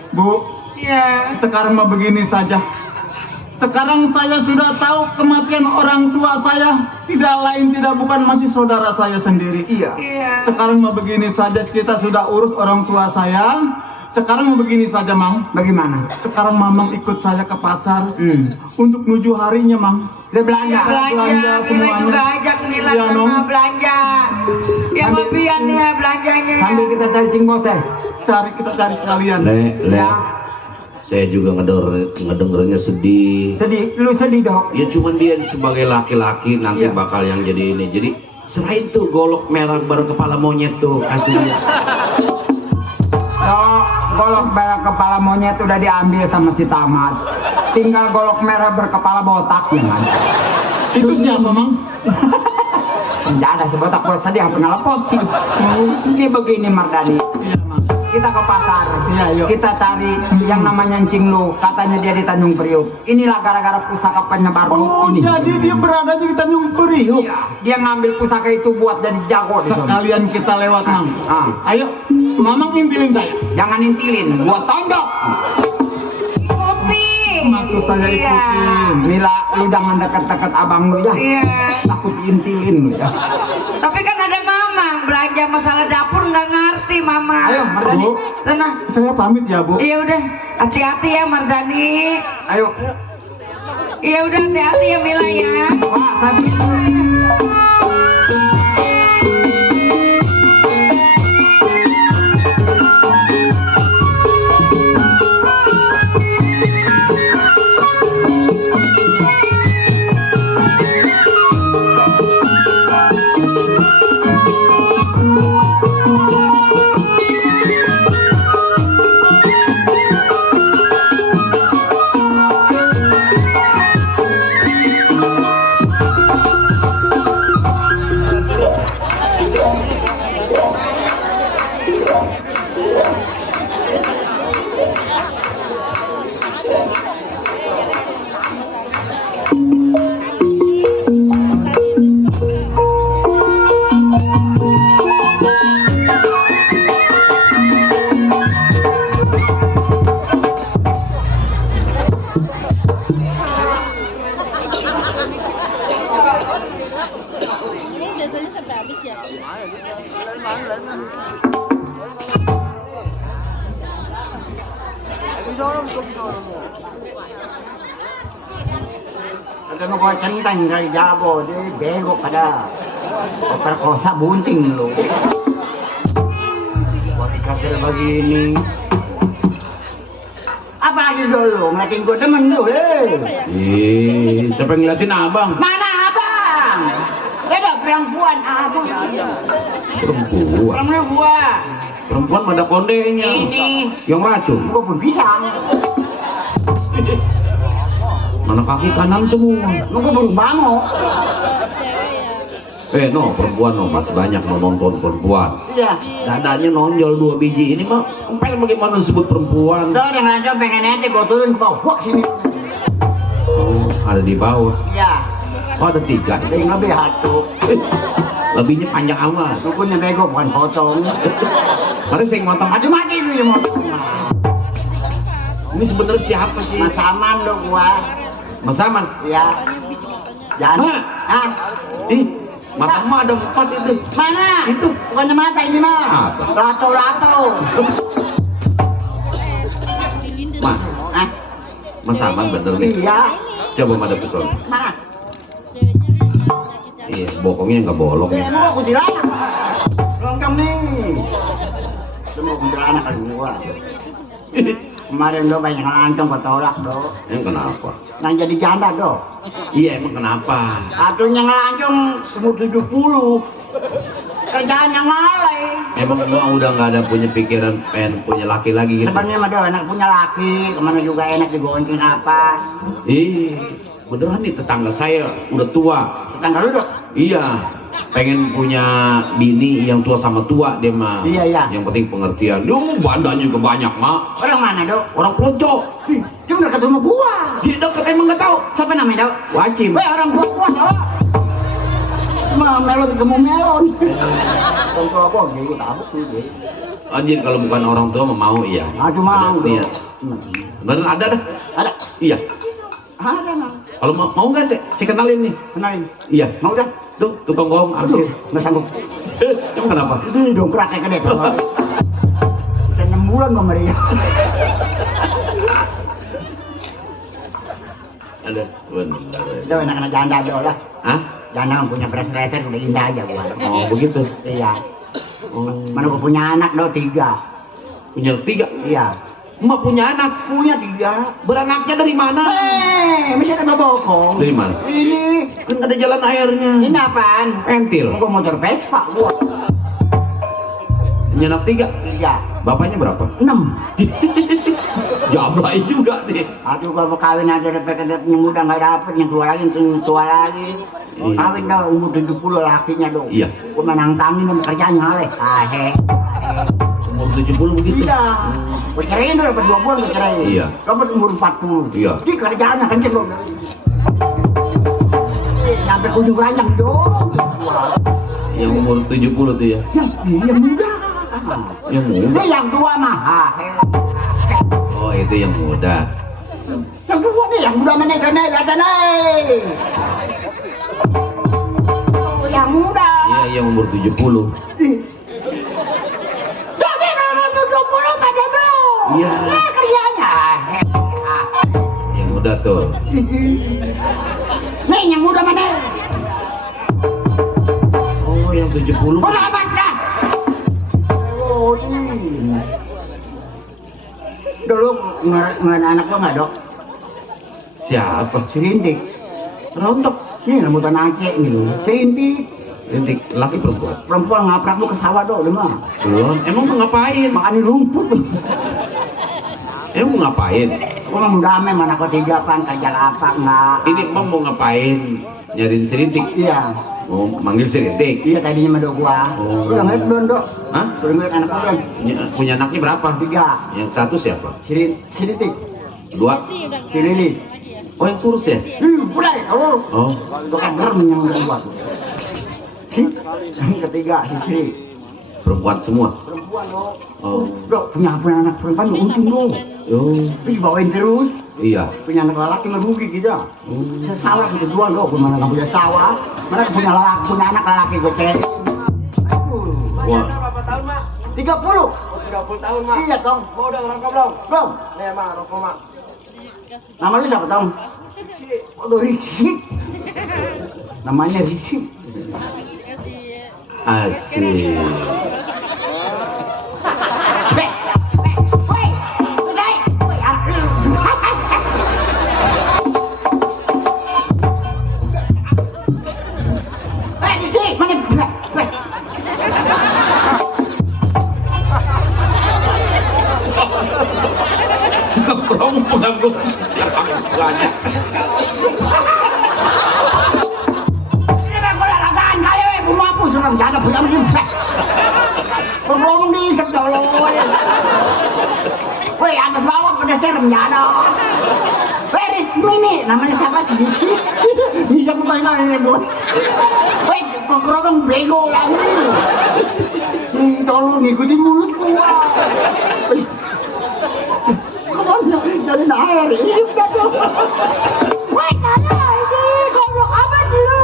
Bu, Iya. sekarang mah begini saja. Sekarang saya sudah tahu kematian orang tua saya tidak lain tidak bukan masih saudara saya sendiri. Iya. Iya. Sekarang mah begini saja, kita sudah urus orang tua saya. Sekarang mah begini saja, Mang. Bagaimana? Sekarang Mamang ikut saya ke pasar untuk menuju harinya, Mang. Kita belanja. Belanja, Belanja Mila semuanya. juga ajak Mila Iya, sama Nong. belanja. Yang Sambil- lebihan ya belanjanya. Sambil kita cari cing bosnya. Kita cari sekalian. Le, Ya. saya juga ngedengernya sedih. Sedih, lu sedih dok. Ya cuman dia sebagai laki-laki nanti Iya. bakal yang jadi ini. Jadi serahin tuh golok merah berkepala monyet tuh kasih dia. Dok, golok merah kepala monyet udah diambil sama si Tamat. Tinggal golok merah berkepala botak ya kan. Itu siapa, Mang? Tidak ada sebotak buat sedih apa ngelepot sih. Ini begini Mardani. Iya, Mang. Kita ke pasar. Iya, yuk. Kita cari yang namanya Encing Lu. Katanya dia di Tanjung Priuk. Inilah gara-gara pusaka penyebar Oh, ini. jadi dia berada di Tanjung Priuk. Iya, dia ngambil pusaka itu buat jadi jago di sana. Sekalian kita lewat, Mang. Ah. Ayo, Mamang intilin saya. Jangan intilin, gua tondok. Ikuti. Maksud saya Iya. ikutin. Mila, lu jangan deket-deket abang lu ya. Iya. Takut intilin lu ya. Tapi kan ada mamang belanja masalah dapur nggak ngerti mama. Ayo, Mardani. Bu, Sana. saya pamit ya, Bu. Iya udah, hati-hati ya Mardani. Ayo. Iya udah, hati-hati ya Mila ya. Pak, saya pergi. Ini biasanya sampai habis ya. Ada mau kau centang dari jago, dia bego pada perkosa bunting lu. Gua dikasih begini. Apa lagi dulu ngeliatin gua demen lu, Ih, siapa yang ngeliatin abang? Mana abang? Ada perempuan abang. Perempuan. Perempuan gua. Perempuan pada kondenya. Ini. Yang racun. Gua pun pisang. Mana kaki kanan semua. Lu gua baru bangun. No, perempuan no, masih banyak no nonton perempuan. Iya. Dadanya nonjol 2 biji. Ini mah pengen bagaimana disebut perempuan? Tuh yang ngaco pengen nanti gue turun ke bawah. Wah sini. Oh, ada di bawah. Iya. Oh, ada 3. Ini lebih satu. Lebihnya panjang amat. Dukunnya bego bukan potong. Mari saya ngotong. Aduh mati itu yang potong. Ini sebenarnya siapa sih? Mas Aman dong gua. Mas Aman. Iya. Jangan. Ma. Ah. Ih, mata mah ada 4 itu. Mana? Itu. Bukannya mata ini mah. Apa? Lato-lato. Mas, Hah? Mas Aman bener nih. Iya. Coba madep ke sono. Mana? Iya, bokongnya nggak bolong ya. Mau kuntilanak. Lengkap nih. Lu mau kuntilanak kali gua. Kemarin do banyak lancong gua tolak do. Yang kenapa? Yang jadi janda do. Iya, emang kenapa? Satunya ngelancong umur 70. Kerjaan yang lalai. Emang gua udah nggak ada punya pikiran pengen punya laki lagi gitu. Sebenarnya mah do enak punya laki, kemana juga enak digonceng apa. Ih, beneran nih tetangga saya udah tua. Tetangga lu do. Iya, pengen punya bini yang tua sama tua dia mah. Iya, iya. Yang penting pengertian. Dia bandanya juga banyak mak. Orang mana do? Orang pelocok. Ih, dia udah ketemu gua. Dia deket emang nggak tahu. Siapa namanya do? Wajib. Weh orang gua salah. Mah melon gemuk melon. Orang tua gua gitu tahu tuh dia. Anjir kalau bukan orang tua mah mau iya. Aduh mau do. Iya. Bener ada dah. Ada. Iya. Ada mah. Kalau mau nggak saya kenalin nih. Kenalin. Iya. Mau dah. Tuh tukang bohong Aduh, amsir. nggak sanggup. Emang kenapa? Ini dongkrak kayak gede tuh. Bisa 6 bulan sama dia. Ada. Bener. Udah anak-anak janda do lah. Hah? Janda punya beras letter udah indah aja gua. Oh begitu. Iya. Oh. Mana gua punya anak do 3. Punya 3. Iya. Emak punya anak. Punya 3. Beranaknya dari mana? Masih ada bokong. Dari mana? Ini. Kan ada jalan airnya. Ini apaan? Pentil. Gua motor Vespa gua. Punya anak 3. 3. Bapaknya berapa? 6. Jablay juga nih. Aduh gua kawin aja dapet yang muda nggak dapet, yang tua lagi, yang tua lagi. Iya. Kawin dah umur 70 lakinya dong. Iya. Gua menang tangin dan kerjaan ngaleh. Umur 70 begitu. Iya. Gua ceraiin dulu dapat 2 bulan gua ceraiin. Iya. Dapat umur 40. Iya. Di kerjaannya kenceng dong. Sampai ujung ranjang dong. Yang umur 70 tuh ya. Yang muda. Yang muda. Ini yang tua mah. Oh itu yang muda. Yang tua nih, yang muda mana kena lihat nih. Yang muda. Iya yang umur 70. Tapi nomor 70 pada bro. Iya. Nah kerjanya. Yang muda tuh. Nih yang muda mana? Oh yang 70. Udah amat lah. Oh ini. Dulu ngeliat anak lo nggak dok? Siapa? Si Rintik. Rontok. Nih rambutan Aceh nih. Si Rintik. Rintik laki perempuan. Perempuan ngaprak lu ke sawah dok, udah mah. Belum. Emang mau ngapain? Makan rumput. Emang mau ngapain? Gua mah muda ame mana kau 3 pan kerja apa enggak? Ini emang mau ngapain? Nyariin si Rintik. Iya. Mau manggil si Rintik. Iya tadinya mah dok gua. Oh. Udah ngeliat belum dok? Hah? Udah ngeliat anak gua belum? Punya anaknya berapa? 3. Yang satu siapa? Si Rintik. 2. Si Lilis. Oh yang kurus ya? Udah kalau Oh. gua kan gerem yang kedua. Yang ketiga si Sri. Perempuan semua. Perempuan dok. Oh. Dok punya anak perempuan untung dong. Oh. Tapi dibawain terus. Iya. Punya anak laki mah rugi gitu. Saya sawah gitu jual dok. Gua mana nggak punya sawah. Mana punya anak laki gue cek. Wah. Berapa tahun, Mak? 30. 30 tahun, Mak. Iya Tong. Mau udah ngerokok belum? Belum. Nih, Mak, rokok, Mak. Nama lu siapa Tong? Waduh Rizky. Namanya Rizky. Asik. Perempuan banyak. orang jaga punya mesin. Ngomong diisep dulu. Woi, atas bawah pedasnya remjana. Beres ini namanya siapa sih Disi? Bisa bukan mana nih bu? Woi, kok kerobong bego lagi. Tolong ngikutin mulut gua. Kemana? Dari air, isip dah tuh. Woi, karena ini goblok amat lu.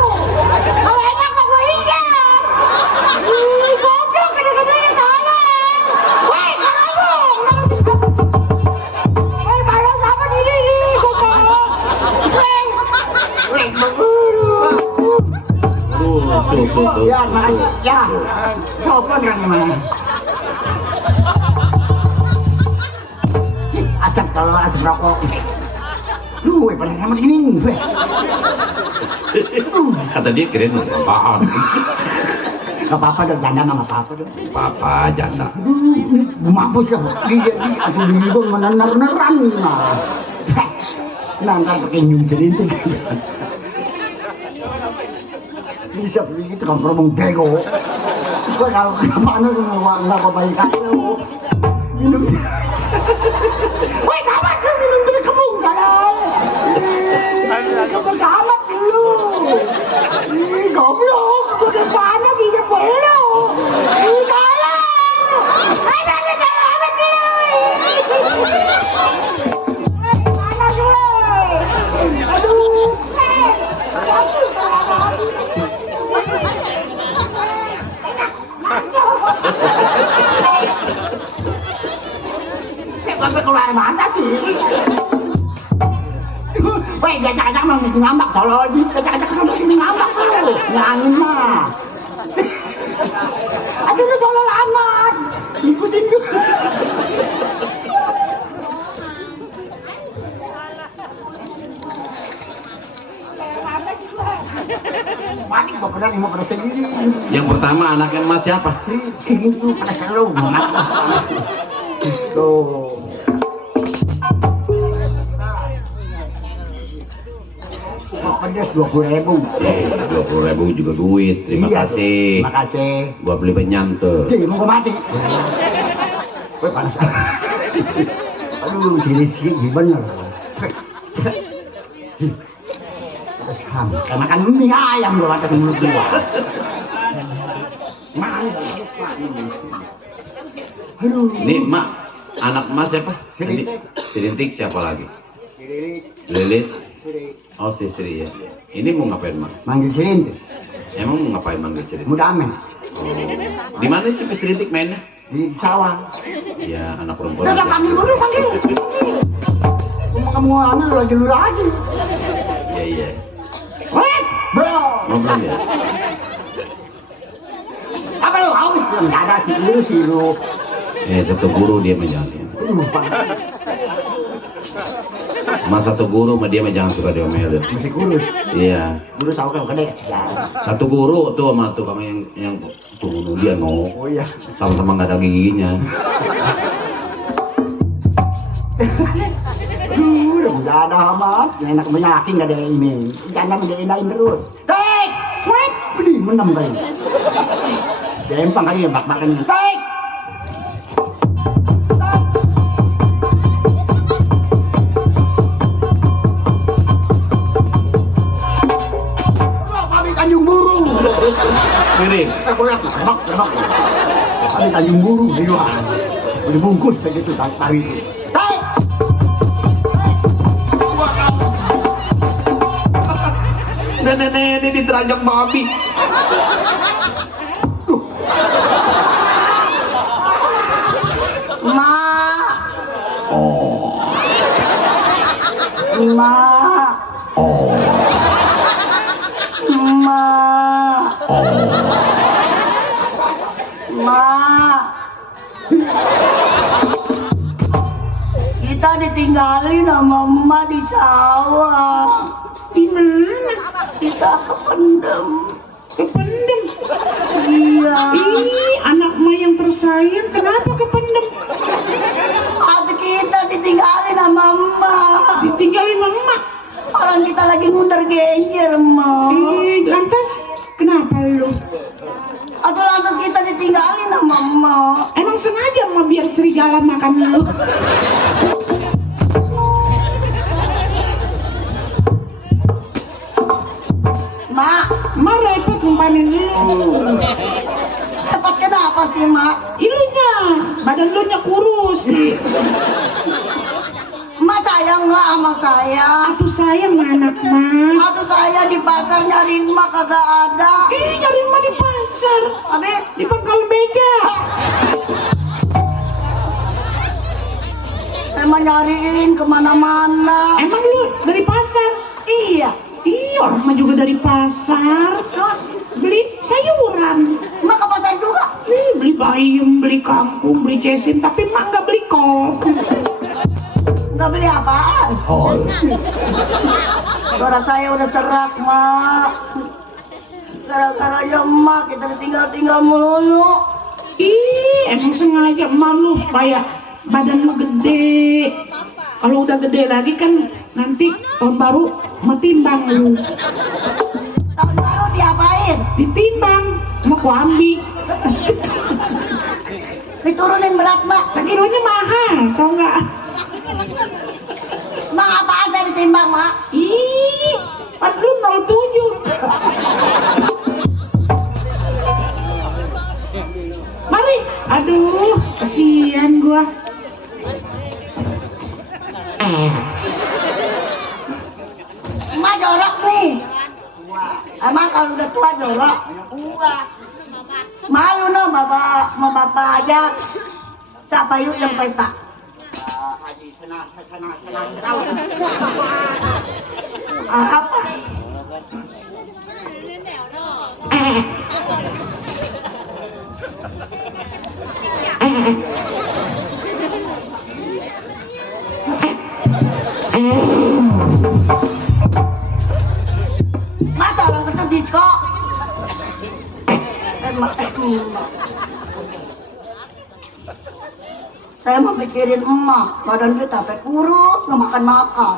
Kalau enak mah gua isep. Goblok kadang-kadang tolong. Woi, kerobong. Woi, balas apa ini? Goblok. Woi, berburu. Ya, makasih. Ya, sopan kan mana? Acap kalau asap rokok. Duh, pada sama gini. Kata dia keren, apaan? Gak apa-apa dong, janda mah gak apa-apa dong. Apa janda? Aduh, ini mampus ya. Aduh, ini gue meneran mah. Nah, ntar pakai nyum selinting. Bisa begitu kan kerobong bego. Gue kalau kemana semua nggak apa-apa lu. Minum. Woi, kamat lu minum dari kembung kalau. Kamu kamat lu. Goblok, bagaimana bisa belu? Tolong. Ada lu kamat lu. Mana lu? Aduh. Sampai keluar mata sih. Woi, diajak-ajak mau ngambak tolong. Diajak-ajak sampai sini ngambak lu. Ngangin mah. Aduh lu tolong amat. Ikutin gue. Mati gua benar mau pada sendiri. Yang pertama anaknya Mas siapa? Sini tuh pada seru. Tuh. Mau pedas 20.000. 20.000 juga duit. Terima Iya, kasih. Terima kasih. Gua beli penyan tuh. Jadi mau gua mati. Woi panas. Aduh, sini bener. Terus ham, kayak makan mie ayam gua atas mulut gua. Aduh. Ini Mak, anak Mas siapa? Sirintik. Sirintik siapa lagi? Lilis. Oh, si Sri ya. Ini mau ngapain Mak? Manggil Sirintik. Emang mau ngapain manggil Sirintik? Muda amin. Oh. Di mana sih Sirintik mainnya? Di sawah. Ya, anak perempuan. Udah panggil dulu, panggil. Kamu anak lagi lu lagi. Iya, iya. Wait, bro. Ngobrol ya? Apa lu haus? Enggak ada sih lu. Satu guru dia mah jangan. Lupa. Mas satu guru mah dia mah jangan suka diomelin. Masih kurus. Iya. Kurus tahu kan gede sejarah. Satu guru tuh sama tukang yang bunuh dia no. Oh iya. Sama-sama nggak ada giginya. Udah ada amat. Enak menyaking gak ada ini. Jangan mendain terus. Tek! Wait! Pedih menam kali. Dempang kali ya bak-bakan. Tek! Tanjung Buru. Mirip. Aku lihat lebak. Ada Tanjung Buru di luar. Udah bungkus kayak gitu tadi itu. Tek! Nenek diterajak babi. Mak, Oh. mak, Oh. mak, mak. Kita ditinggalin sama emak di sawah. Di mana? Kita kependem. Kependem. Iya. Ih, anak emak yang tersayang kenapa kependem? Hati kita ditinggalin sama emak. Ditinggalin mama. Orang kita lagi ngundar genjer, emak. Lantas kenapa lu? biar serigala makan lu. Mak, Mak repot ngumpanin lu. repot kenapa sih Mak? Ilunya, badan lu nya kurus sih. Mak sayang nggak sama saya? Atuh sayang sama anak Mak. Aduh saya di pasar nyariin Mak kagak ada. Ih, nyariin Mak di pasar, Habis di pangkal beca. emang nyariin kemana-mana. Emang lu dari pasar? Iya. Iya, orang mah juga dari pasar. Terus Beli sayuran. Mak ke pasar juga? Nih, beli bayam, beli kangkung, beli cesim, tapi Mak nggak beli kol. Nggak beli apaan? Oh, Suara saya udah serak Mak. Gara-garanya Mak kita ditinggal-tinggal melulu. Ih, emang sengaja malu supaya badan lu gede. Kalau udah gede lagi kan nanti tahun baru metimbang lu. Tahun baru diapain? Ditimbang, mau ku ambil. Diturunin berat Mak. Sekilonya mahal, tau nggak? Mak apaan saya ditimbang Mak? Ih, kan lu 07. Mari, aduh, kasihan gua. Mak jorok nih. Emang kalau udah tua jorok? Malu no bapak mau bapak ajak. Siapa yuk yang pesta? Apa? Masa orang ketemu disko? Saya mau mikirin emak, badan kita sampai kurus, nggak makan-makan.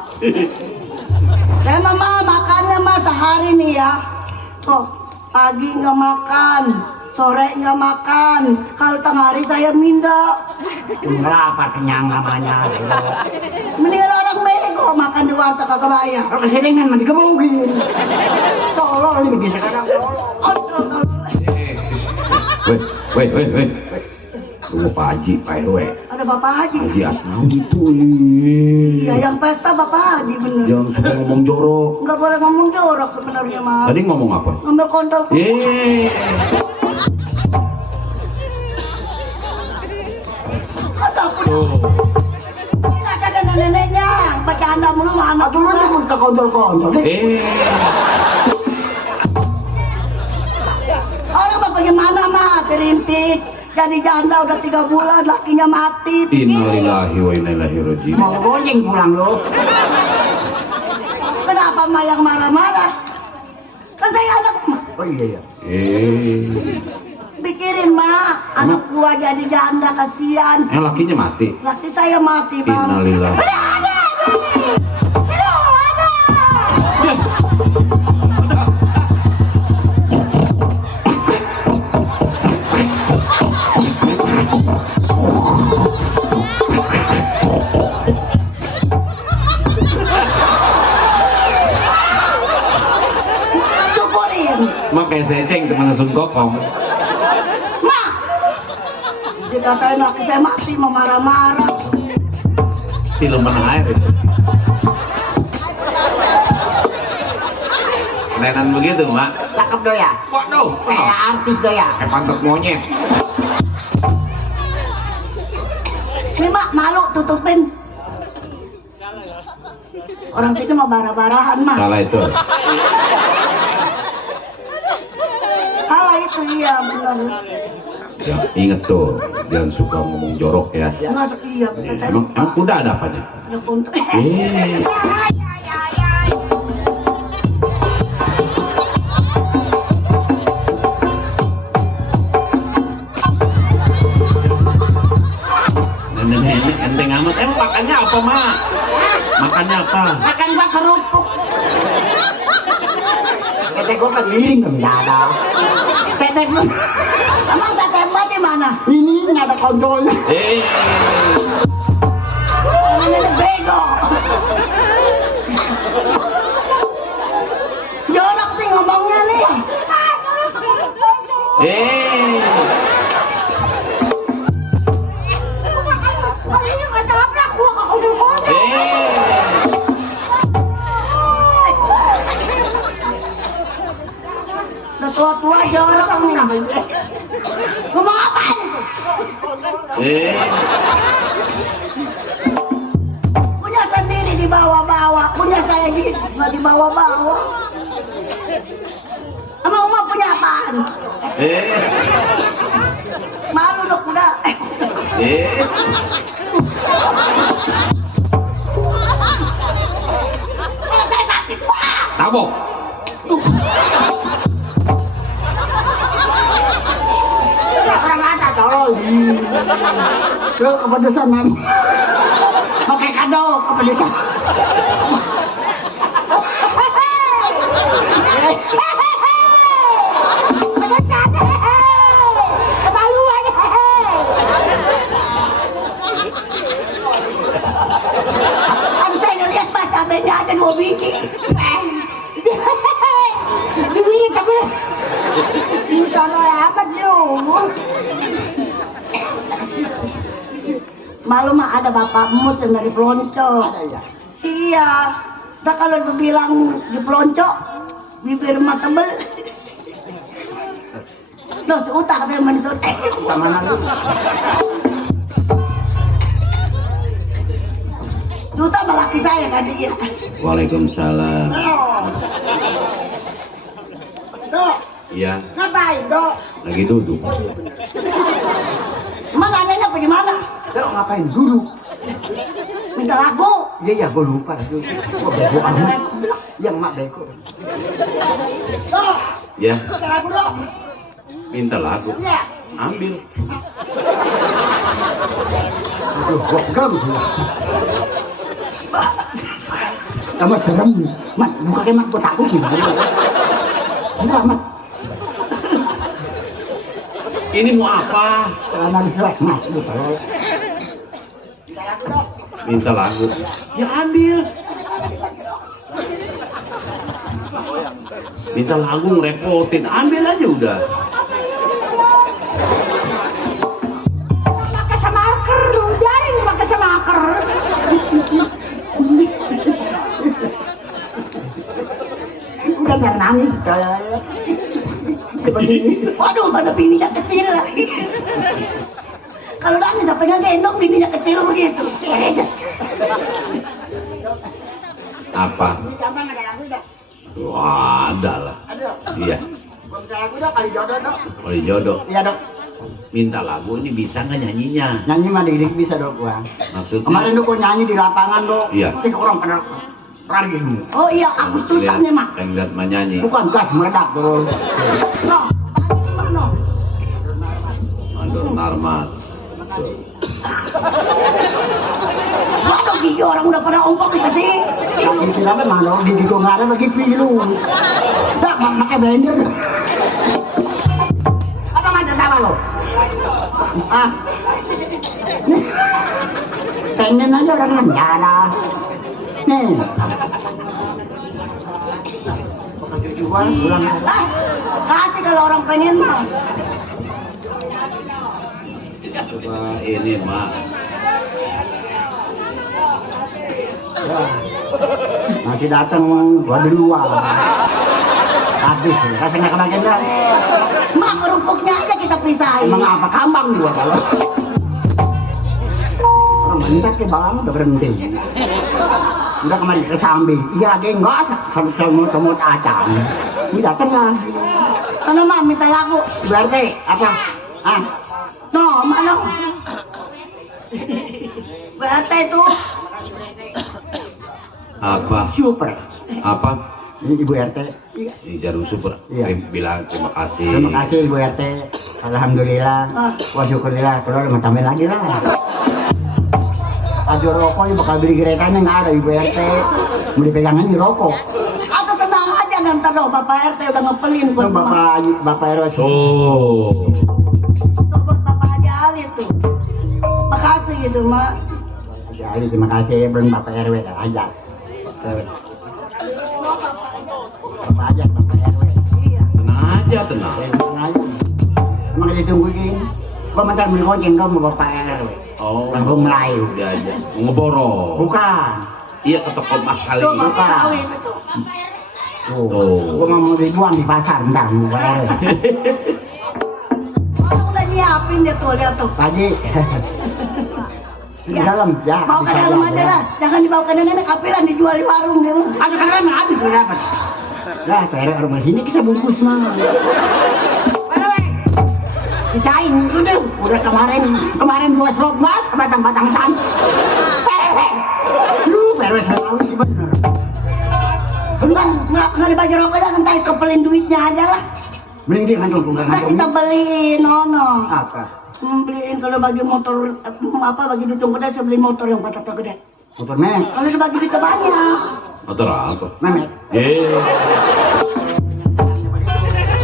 Saya mama makannya mah sehari nih ya. Oh, pagi nggak makan, sore nggak makan. Kalau tengah hari saya minda. Kenapa kenyang namanya? Mendingan orang bego makan di warteg kagak bayar. Kalau keseringan mah digebugin. Tolong ini begitu sekarang. Aduh. Weh. Tunggu Pak Haji, Pak RW. Ada Bapak Haji. Haji Asnawi itu. Iya, yang pesta Bapak Haji bener. Jangan suka ngomong jorok. Nggak boleh ngomong jorok sebenarnya mah. Tadi ngomong apa? Ngambil kontol. Kontol punya. Ini ada neneknya. Bercanda mulu sama anak Dulu juga. pun ke kontol-kontol. Orang bapak gimana mah serintik. Jadi janda udah 3 bulan, lakinya mati. Innalillahi wa inna ilaihi raji'un. Mau gonjeng pulang lo. Kenapa mah yang marah-marah? Kan saya anak mah. Oh iya. Pikirin mah, anak gua jadi janda kasihan. Lakinya mati. Laki saya mati bang. Innalillahi. Ada. Syukurin. Mak kayak seceng teman langsung kokong. Mak, dikatain laki saya mati mau marah-marah. Siluman air itu. Kerenan begitu, Mak. Cakep do ya. Waduh, Kayak artis do ya. kayak pantat monyet. Ini mak malu tutupin. Orang sini mau barah-barahan mah. Salah itu. Salah itu iya benar. Ya, inget tuh, jangan suka ngomong jorok ya. Masuk iya benar saya Emang lupa. kuda ada apanya? Ada kontol. Nenek enteng amat. Emang makannya apa, Mak? Makannya apa? Makan gua kerupuk. Kata gue kan liring nggak ada. Tetek mo. Emang tetek mo di mana? Ini nggak ada kontrolnya. Yang ini bego. Jorok nih ngomongnya nih. Ini nggak tabrak gua kalau udah ngomong. Udah tua-tua jorok nih. Ngomong apaan itu? Punya sendiri dibawa-bawa, punya saya nggak dibawa-bawa. Emang Uma punya apaan? Malu dong kuda. Saya sakit pak. Tabok. Orang ada tolong. Lo kepedesan man. Pakai kado kepedesan. Pedesan. Kemaluan. Aduh saya ngeliat pak cabenya ada 2 biji. Bibirnya tapi. Kalau amat lu. Malu mah ada bapakmu yang dari Pelonco. Iya. Nah kalau dibilang di Pelonco, bibir mah tebel. Loh si Uta katanya manisot. Sama nanti. Uta laki saya kan dia. Waalaikumsalam. Iya. Ngapain dok? Lagi duduk. Emang nanyanya apa gimana? Lo ngapain dulu? Minta lagu. Iya, gue lupa. Gue bego amat. Yang mak bego. Ya. Minta lagu. Ambil. Aduh, gue gam semua. Kamu serem. Mat, bukannya mat gue takut gitu. Enggak, mat. Ini mau apa? Celana diselek, mat. Lu kalau Minta lagu. Ya ambil. Minta lagu ngerepotin. Ambil aja udah. Pakai semaker, biarin pakai semaker. udah biar nangis. Waduh, mana bininya kecil lagi. Kalau nangis sampai nggak gendong bininya kecil begitu. Apa? Wah, ada lah. Iya. Minta lagu dong, kali jodoh dong. Oleh jodoh. Iya dok. Minta lagu ini bisa nggak nyanyinya? Nyanyi mah dik bisa dok gua. Maksudnya? Kemarin dok gua nyanyi di lapangan dok. Iya. Tik orang pada lari semua. Oh iya, Agustusan ya mak. Yang lihat menyanyi. Bukan gas meledak tuh. No, no. Mandor Narmat. Waduh, gigi orang udah pada ongkok dikasih. Itu apa mah dok? Di gua nggak ada bagi pilu. Dak pakai blender. Apa mah tertawa lo? Ah. Pengen aja orang menjana. Nih. Jual pulang. Ah, kasih kalau orang pengen mah. Coba ini mak. Masih datang gua di luar. Habis, kasih nggak kebagian dah. Mak kerupuknya aja kita pisahin. Emang apa kambang gua kalau? Orang bentar ke bang udah berhenti. Udah kemarin ke Sambi. Iya, geng enggak semut acang. Ini datang lagi. Karena mah minta lagu. Berarti apa? Ah, No, mana? Berarti itu Apa? super. Apa? Ini Ibu RT. Ini Jarum Super. Iya. Bilang terima kasih. Terima kasih Ibu RT. Alhamdulillah. Wah syukurlah. Kalau mau tambahin lagi lah. Ada rokok bakal beli gerekannya nggak ada Ibu RT. Mau dipegangan di rokok. atau tenang aja kemana ntar dong, Bapak RT udah ngepelin buat Tuh Bapak RW Oh. Tuh buat Bapak Haji Ali tuh. Makasih gitu, Mak. Haji Ali, terima kasih belum Bapak RW ajak. Bapak ajak Bapak RW. Iya. Tenang aja, tenang. Tenang aja. Emang ditungguin. Gua mantan beli gojeng kamu Bapak RW. Oh. Langsung Melayu. Udah aja. Ngeborong. Bukan. Iya ke toko Mas kali. Tuh Bapak Bukan. Sawit itu. Tuh. Gua mau beli doang di pasar entar Bapak RW. Orang udah nyiapin dia tuh, lihat tuh. Pagi. Di dalam ya. Bawa ke bisa dalam ya, aja ya. lah. Jangan dibawa ke nenek kapiran dijual di warung dia mah. Aduh kan ramai habis udah dapat. Lah PR rumah sini kisah bungkus mah. Mana weh? Kisain udah kemarin 2 slot mas batang-batang tan. Lu PR selalu sih bener. Nggak dibagi rokok dah, ntar kepelin duitnya aja lah. Mending dia kantong enggak Ntar kita beliin, ono. Apa? Beliin kalau bagi motor bagi duit yang gede, saya beli motor yang patah gede. Motor memek. Kalau dibagi duitnya banyak. Motor apa? Memek.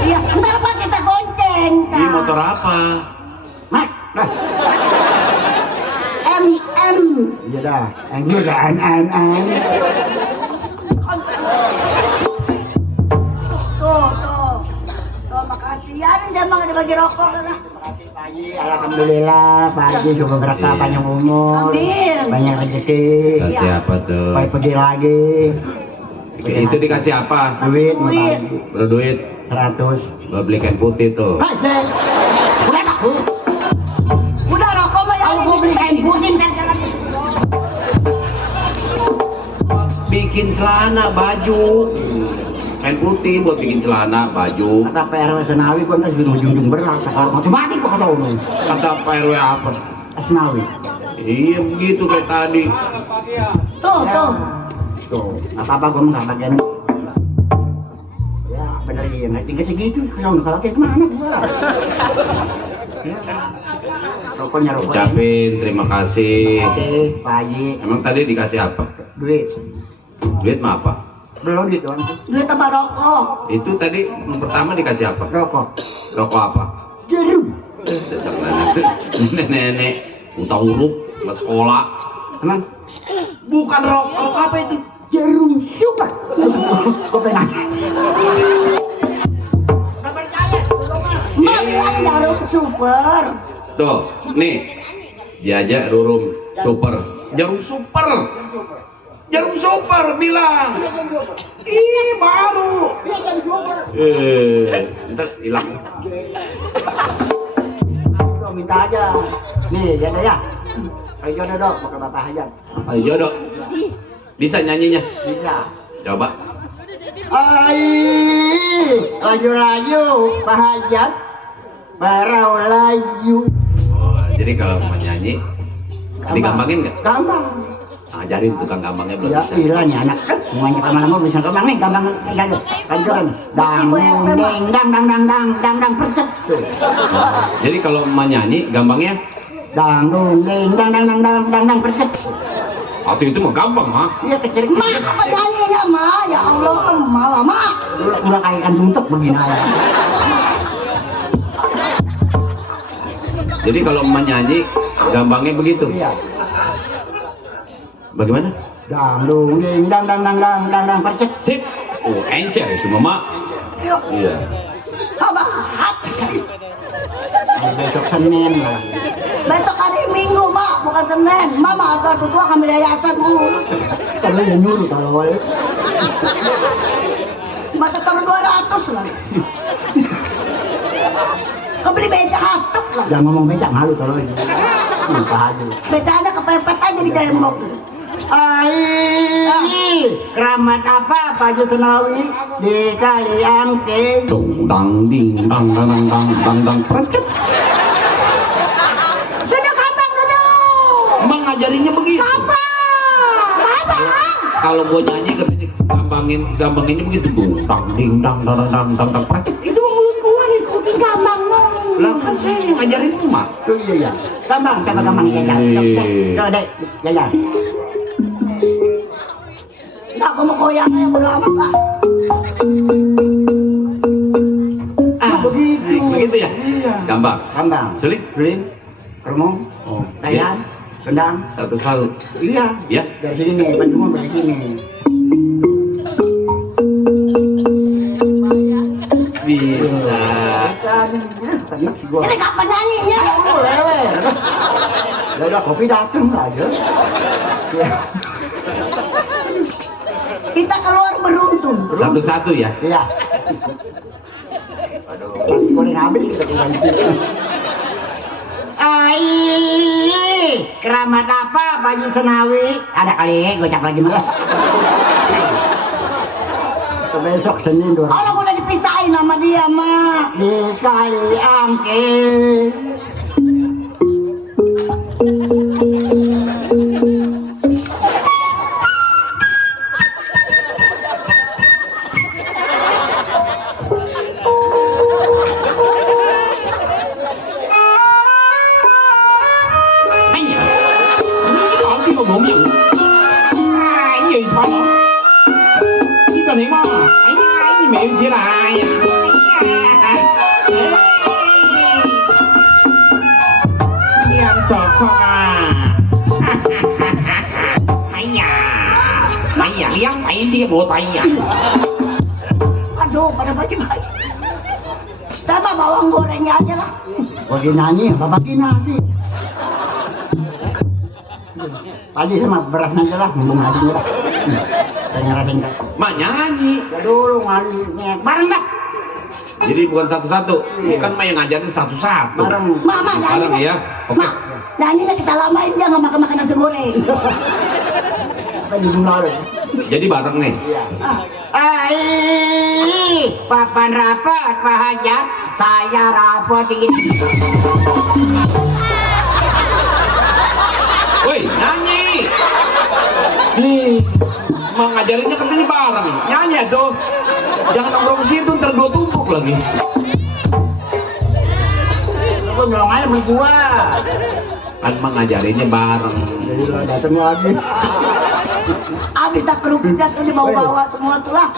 Iya, ntar pak kita gonceng. Ini motor apa? Mak. Dah. M. Iya dah. Yang juga an. Tuh, makasih ya, nih jangan dibagi rokok kan. Alhamdulillah Pak Haji juga berkah panjang umur. Amin. Banyak rezeki. Kasih apa tuh? Baik pergi lagi. Itu dikasih apa? Duit. Duit. Berduit. 100. Gua beli kain putih tuh. Haji. Udah tak bu. Udah rokok mah ya. Aku beli kain putih kan jalan. Bikin celana, baju. Kain putih buat bikin celana, baju. Kata PRW Senawi pun tas ujung-ujung beras sekarang otomatis kok kata umum. Kata Pak RW apa? Senawi. Iya begitu kayak tadi. Tuh. Tuh, apa-apa gue nggak bagian. Ya bener iya nggak tinggal segitu. Kalau kayak kemana gua? Ya. Rokoknya. Ucapin terima kasih. Kasih Pak Haji. Emang tadi dikasih apa? Duit. Duit mah apa? Belum duit doang. Duit tambah rokok. Itu tadi yang pertama dikasih apa? Rokok. Rokok apa? Jarum. Nenek-nenek utang huruf ke sekolah. Emang Bukan rokok apa itu? jarum super. Gue pengen. Mak bilang jarum super. Tuh, nih. Diajak Rurum super. Jarum super. Jarum super bilang. Ih, baru. Ntar hilang. Gue minta aja. Nih, ya ya. Ayo jodoh dok, bukan Bapak Hajat. Ayo jodoh. Bisa nyanyinya? Bisa. Coba. Laju-laju Pak Hajat. Barau laju. Oh, jadi kalau mau nyanyi, digampangin nggak? Gampang. Ajarin tukang gampangnya belum Ya bisa. iya nih anak. Semuanya lama-lama bisa gampang nih, gampang aja. Lanjutan. Dang percet. Tuh. Jadi kalau mau nyanyi, gampangnya Dang percet. atau itu mah gampang, ha? Iya kecil. Mak apa nyanyinya mak? Ya Allah, malah mak. Udah kayak ikan buntuk begini aja. Jadi kalau mau nyanyi, gampangnya begitu. Iya. Bagaimana? Dang percet. Sip. Oh, encer itu mama. Yuk, Iya. habat. Besok Senin lah. Besok hari Minggu mak, bukan Senin. Mama ada tua ngambil yayasan mulu. Kalau yang nyuruh kalau Masa taruh 200 lah. Kebeli beca hatuk lah. jangan ngomong becak malu kalau ini. Lupa aja. Becanya kepepet aja di tembok. Keramat apa Pak Haji Senawi di Kali Angke? Dong dang ding dang dang dang dang dang dang percet. Duduk abang duduk. Emang ngajarinnya begitu. Kalau gua nyanyi katanya gampanginnya begitu. Dong dang ding dang dang dang dang dang percet. Itu mulut gua ngikutin gampang lo. Lah kan saya yang ngajarin emak. Oh iya ya. Gampang ya jangan. Coba deh, jajan. Nggak, gua mau goyang aja bodo amat lah. ya? Iya. Gampang. Kambang. Sulit? Suling. Kermong. Oh. Tayan. Kendang. Satu-satu. Iya. Ya. Dari sini nih, semua dari sini. Bisa. Tenang sih gua. Ini kapan nyanyinya? Leler. Udah kopi dateng aja. Kita keluar beruntun. Satu-satu ya. Iya. Aduh, nasi goreng habis kita ganti. Keramat apa baju Senawi? Ada kali gocap lagi malah. Besok Senin dorong. Orang udah dipisahin sama dia mah. Di kali angke. Anh à, có gì mà bố miệng? Anh gì sao? Chỉ cần thấy mà anh miệng chỉ là ai à? Em trò con à? Mày à, liang mày xe bộ tay à? Aduh, pada bagi-bagi. Sama bawang gorengnya aja lah. Lagi nyanyi, babakin nasi. Pagi sama beras aja lah, ngomong nasinya lah. Saya ngerasain kan. Mak nyanyi. Saya dulu nyanyi bareng dah. Jadi bukan satu-satu. Bukan mak yang ngajarin satu-satu. Bareng. Mama nyanyi Bareng ya. Oke. Mak, nyanyinya kita lamain dia nggak makan nasi goreng. Apa di dulu? Jadi bareng nih. Iya. Papan rapat Pak Hajat, saya rapot ini. Woi, nyanyi. Nih, mau ngajarinnya kan ini bareng. Nyanyi tuh. Jangan nongkrong situ, ntar dua tumpuk lagi. Aku nyolong aja sama gua. Kan mau ngajarinnya bareng. Jadi lo datang lagi. Abis tak kerupuknya tuh dibawa-bawa semua tuh lah.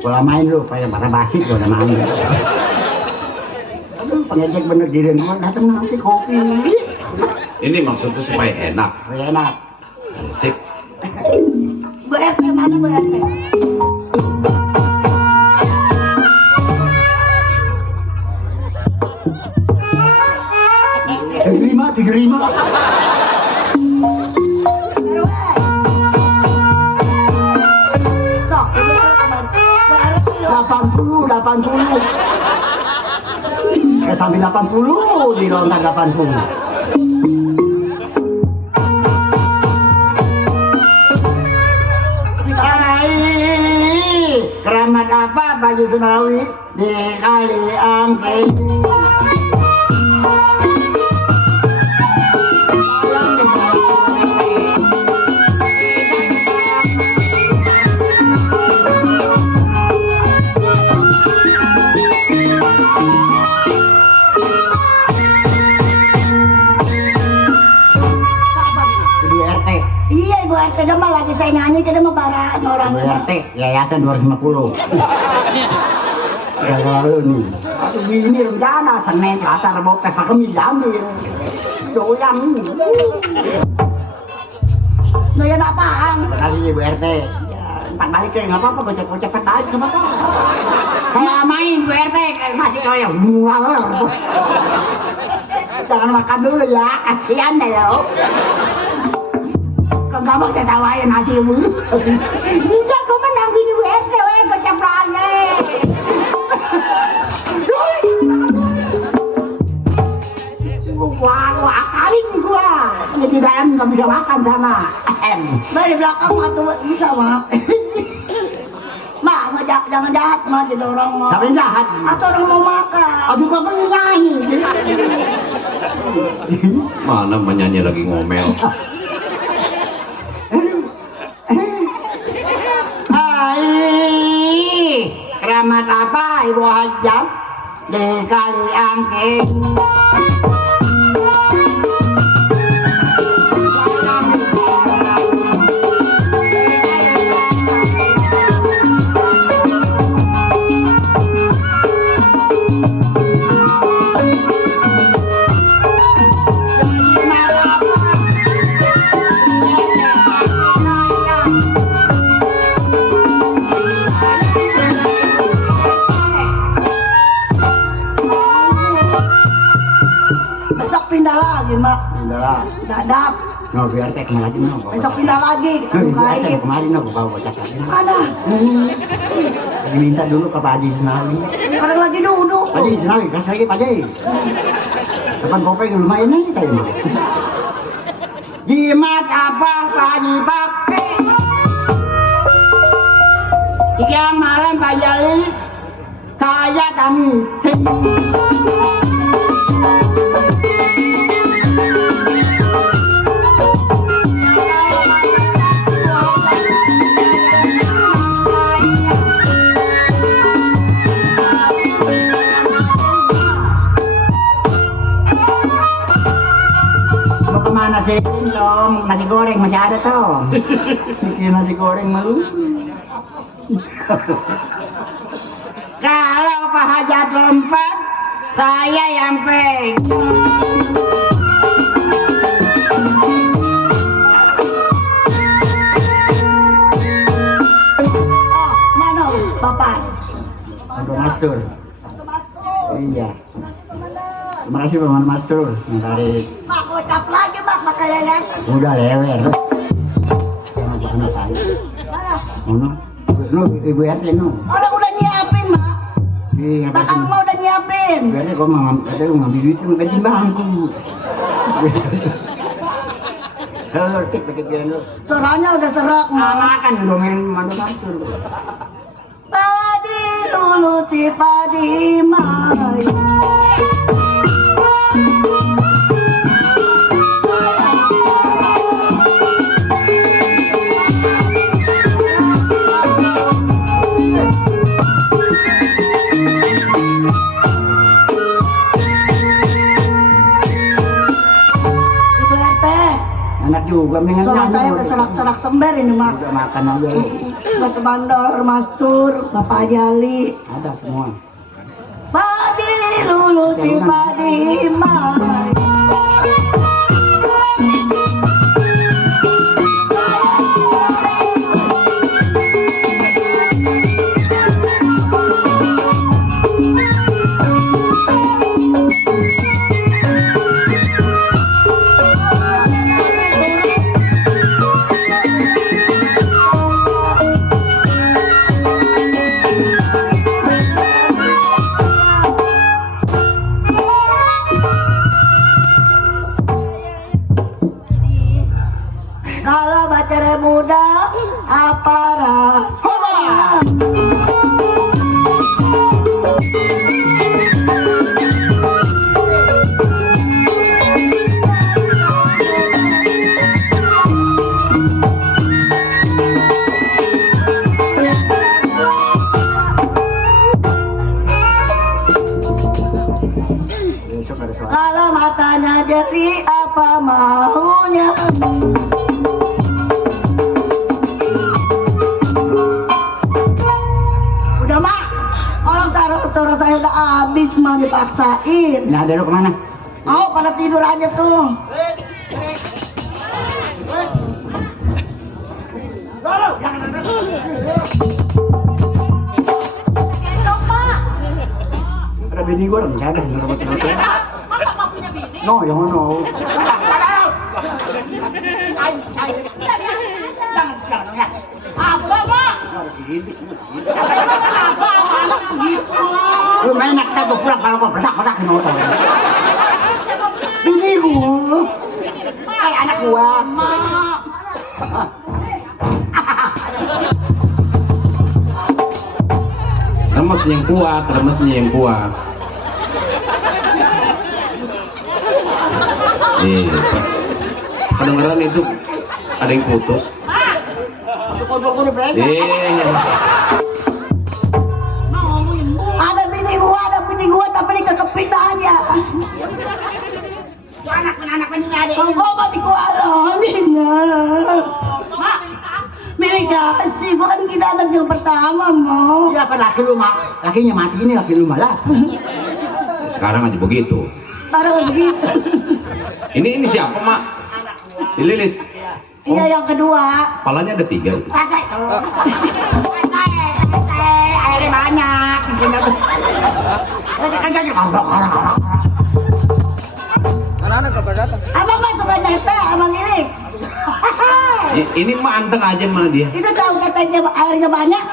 Gua main lu, kayak para basi gua udah main. Aduh, pengejek bener diri gua datang nasi kopi. Ini maksudnya supaya enak. Enak. Sip. Bu RT mana Bu RT? Tujuh lima. RW. Noh, Bu RW kemana? Bu RW 80. Sampai 80 di lontar 80. Keramat apa baju Senawi di kali angke? Iya Ibu RT udah mah lagi saya nyanyi jadi mau barat orangnya. BRT yayasan 250. Ya lalu nih. Aduh ini rencana Senin, Selasa, Rabu, Kamis diambil. Doyan. Doyan apaan? Makasih Bu RT. Ya, empat balik ya nggak apa-apa, gocek-gocek empat balik nggak apa-apa. Kayak main Bu RT, kayak masih kayak mual. Jangan makan dulu ya, kasihan deh lo. Gak mau saya tawain nasi Bu. Enggak, kau menang gini Bu RT, gocek lagi. Wah, akalin gua. Di dalam nggak bisa makan sama Nah di belakang atau bisa mah. Mak ngejak jangan jahat mah jadi orang mau. Siapa yang jahat? Atau orang mau makan. Aduh kau kan nyanyi. Mana menyanyi lagi ngomel. Hai, keramat apa Ibu Hajat di kali angke? Saudara. Dadap. No, biar teh kemana lagi no. Besok pindah lagi kita Biar teh bukain. kemarin no, bawa bocah lagi. Mana? Diminta dulu ke Pak Haji Senawi. Orang lagi duduk. Pak Haji Senawi, kasih lagi Pak Haji. Depan kopi lumayan aja saya mah. Jimat apa Pak Haji pakai? Sekian malam Pak Jali, saya tamisin. Mau kemana sih? Belum, nasi goreng masih ada toh. Bikin nasi goreng malu. Kalau Pak Hajat lompat, saya yang pegang. Oh, mana Bapak? Untuk Mastur. Iya. Terima kasih Pak Mastur. Dari Mak, gocap lagi mak, pakai yayasan. udah lewer. Mana saya? Mana? Mana? Nu ibu RT nu. Orang udah nyiapin mak. Iya, Bakal mau udah nyiapin. biasanya kau ngambil duit itu ngajin bangku. Halo, tik pakai jalan lu. Suaranya udah serak mak. Makan domain mandu Mastur. Padi lulu cipadi mai. Ibu RT, Anak juga mendingan suara nyanyi. saya udah serak-serak sember ini mak. Udah makan aja. Buat Bandor, Mastur, Bapak Jali. Ada semua. Padi lulu cipadi mai. Kalau bacara muda apa rasanya? Besok ada suara. Kalau matanya jeri apa maunya? Udah mak, orang taruh saya udah habis mau dipaksain. Ini ada lu kemana? Mau pada tidur aja tuh. Ada bini gue orang jaga ngerebut rebut. No, yang mana? Apa mak? Ada si Hindik, ada si Hindik. Apa anak begitu? Lu main nak gue pulang kalau gue bedak di motor. Bini gue. Anak gua. Mak. Remesnya yang kuat, remesnya yang kuat. Kedengeran itu ada yang putus. Kodok-kodok berada. Mak ngomongin bu. Ada bini gua tapi dikekepin aja. Itu anak ini ada. Kalau gua mah dikualamin nah. Mak. Milik kasih, gua kan kita anak yang pertama mau. Iya, apa laki lu mak? Lakinya mati ini laki lu malah. Sekarang aja begitu. Taruh begitu. Ini siapa mak? Si Lilis. Iya yang kedua. Palanya ada 3 itu. Airnya banyak. Kan jadi Apa masuk aja tete sama lilis. Ini mah anteng aja mah dia. Itu tahu tetenya airnya banyak.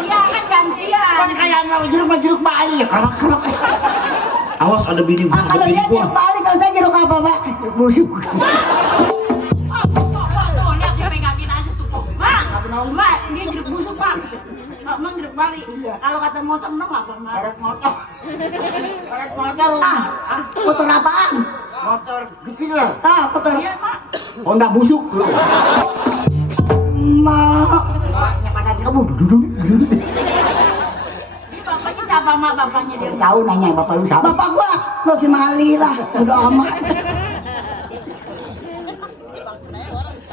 Iya kan gantian. Kan kayak jeruk bayi ya kerak-kerak. Awas ada bini gua, Ah, kalau ada bini dia gua. jeruk balik, kalau saya jeruk apa, Pak? Busuk. Lihat dipegangin aja tuh. Mak, dia jeruk busuk, Pak. Emang jeruk bali. Kalau kata motor emang apa, Mak? Karet motor. Karet motor. Motor apaan? Motor Jupiter. Motor Iya, Mak. Honda busuk lu. Mak. Yang pada kamu duduk. Ini bapaknya siapa, Mak? Bapaknya dia. Tahu nanya bapak lu siapa? Bapak gua, lo si Mali lah, udah amat.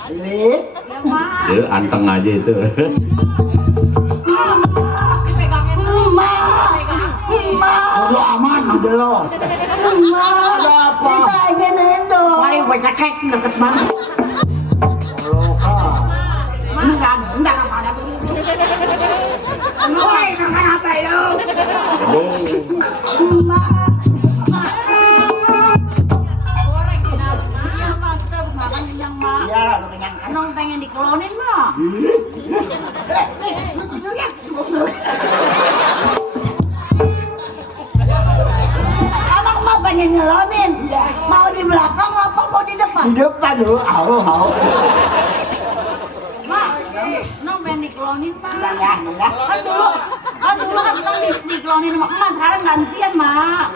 Lilis. Ya, Mak. Dia anteng aja itu. Udah aman, udah los. Ada apa? Kita ingin endor. Mari gue cekek deket mana? Enggak apa-apa. Woi, makan apa lu? Iya, Mak. Kita harus makan kenyang, Mak. Iya, lu kenyang kan? Nong pengen diklonin, Mak. Abang mah pengen nyelonin. Mau di belakang apa mau di depan? Di depan lu, hau. Mak, Nong pengen diklonin, Mak. Ya. Kan dulu kan Nong diklonin sama emak, sekarang gantian, Mak.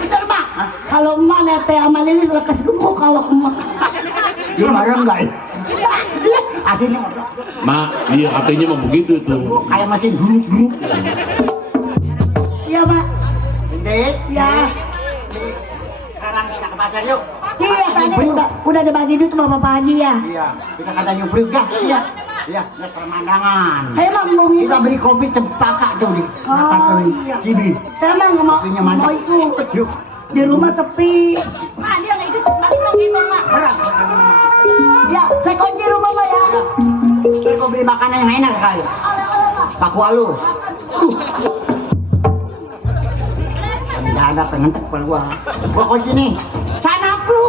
Bener mak. Kalau emak nete sama Lilis lekas gemuk kalau emak. Dia marah enggak ya? Akhirnya Mak, iya katanya mah begitu tuh. kayak mesin grup. Iya mak. Dit, Ya. sekarang kita ke pasar yuk. Iya tadi udah dibagi duit sama Bapak Haji ya. Iya, kita kata nyubruk dah. Iya. Iya, lihat pemandangan. Saya mah mau Kita ngikut. beli kopi cempaka tuh di Oh iya. Sini. Saya mah nggak mau Kopinya mantap. mau ikut. Yuk. Di rumah sepi. Mak, dia nggak ikut, berarti Nong gitu, Mak. Berat. Ya, saya kunci rumah mak ya. Ntar gua beli makanan yang enak sekali. Oleh-oleh mak. Paku halus. Nggak ada pengen cepet gua. Gua kunci nih. Sana lu.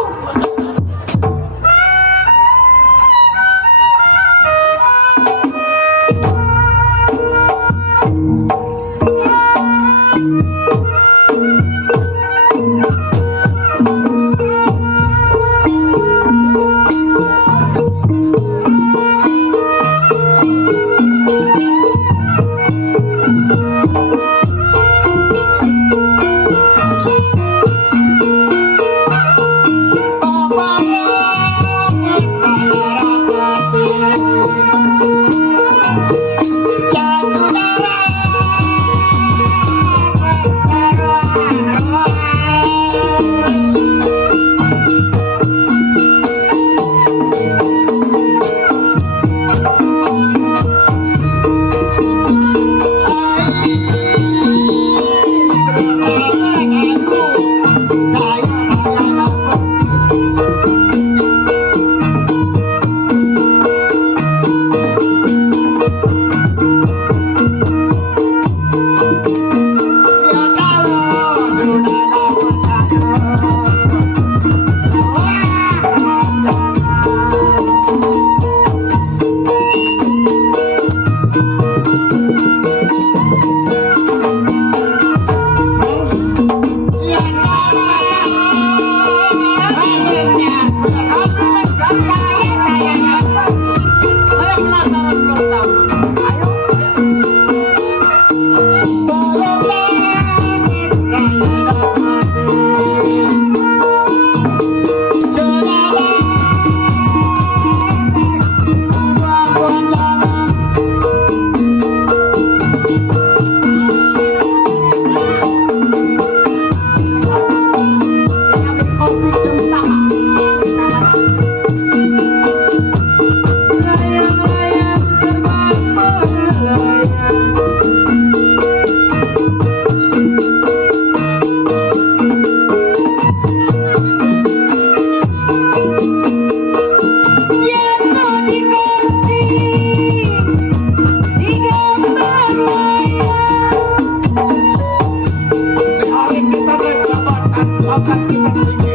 bakat kita tinggi.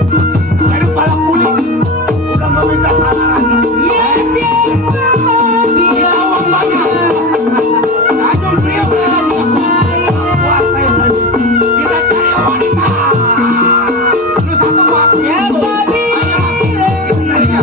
Jadi para kuli udah meminta samaran. Kita uang banyak. Tanjung Priok puasa yang tadi. Kita cari wanita. Lu satu waktu itu. Ayo, kita carinya.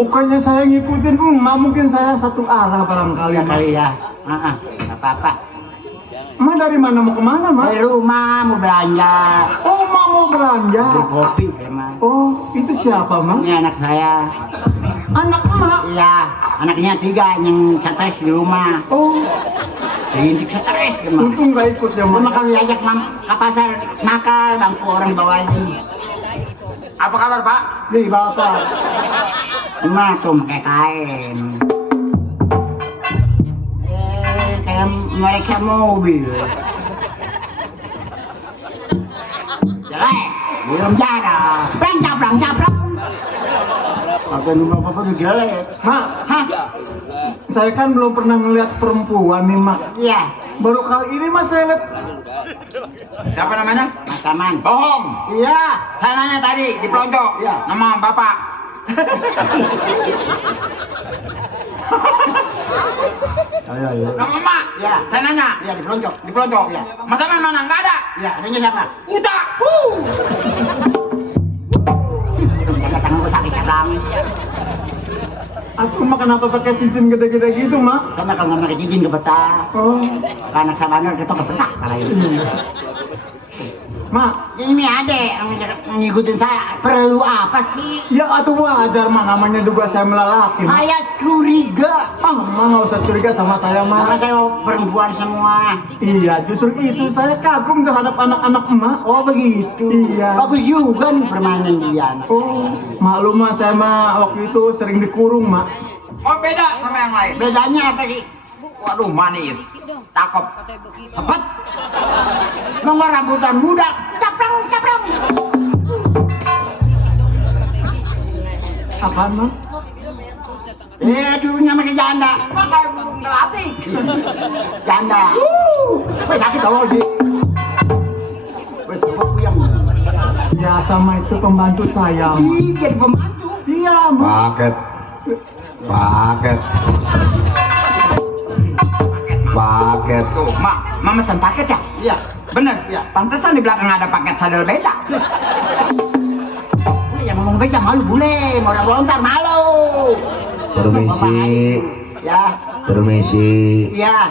Bukannya saya ngikutin emak, mungkin saya satu arah barangkali. Ya Mak. kali ya. Nggak apa-apa. Emak dari mana mau kemana, Mak? Dari rumah mau belanja. Oh, Mak mau belanja. Beli kopi saya mah. Oh, itu siapa, Mak? Ini anak saya. Anak emak. Iya, anaknya 3 yang stres di rumah. Oh, Rindik stres dia mah. untung nggak ikut ya, Cuma Mak. kalau diajak ke pasar nakal, bangku orang bawain. Apa kabar, Pak? Nih bapak. Cuma tuh pakai kain. Kayak mereka mobil. Jelek, belum jadah. Plang caplak. Pakai rumah bapak tuh jelek. Mak, Hah? saya kan belum pernah ngeliat perempuan nih, Mak. Iya, Baru kali ini, Mas, saya lihat. Siapa namanya? Mas Aman. Bohong. Iya. Saya nanya tadi di pelonco. Iya. Nama Bapak. Ayo. Nama Emak. Iya. Saya nanya. Iya di pelonco. Di pelonco. Iya. Mas Aman mana? Nggak ada. Iya, adanya siapa? Uta. Jaga tangan gue sakit cabang. Atau Mak kenapa pakai cincin gede-gede gitu, Mak? Sama kalau nggak pakai cincin ke betah. Oh, Anak sabanur kita ke betah kalau ini. Mak, Ini ade yang ngikutin saya. Perlu apa sih? ya atuh wajar, Mak. Namanya juga saya melalaki, Mak. Saya curiga. Ah, Mak nggak usah curiga sama saya, Karena Mak. saya perempuan semua. Iya, justru itu saya kagum terhadap anak-anak Emak. Oh begitu. Iya. Bagus juga nih permainan dia anak. Oh, maklum, Mak, saya mah waktu itu sering dikurung, Mak. Oh beda sama yang lain. Bedanya apa sih? Waduh manis. Cakep. Sepet. Nomor rambutan muda. Caprang. Apaan, Mak? Dulunya masih janda. Pakai burung melati. Janda. Sakit tolong di. Coba yang. Ya, sama itu pembantu saya, Mak. Ih, jadi pembantu. Iya, Mak. Paket. Tuh, Mak mesen paket ya? Iya. Bener? Iya. Pantesan di belakang ada paket sadel beca. Yang ngomong beca malu bule, mau lontar malu. Permisi. Ya, Permisi. iya.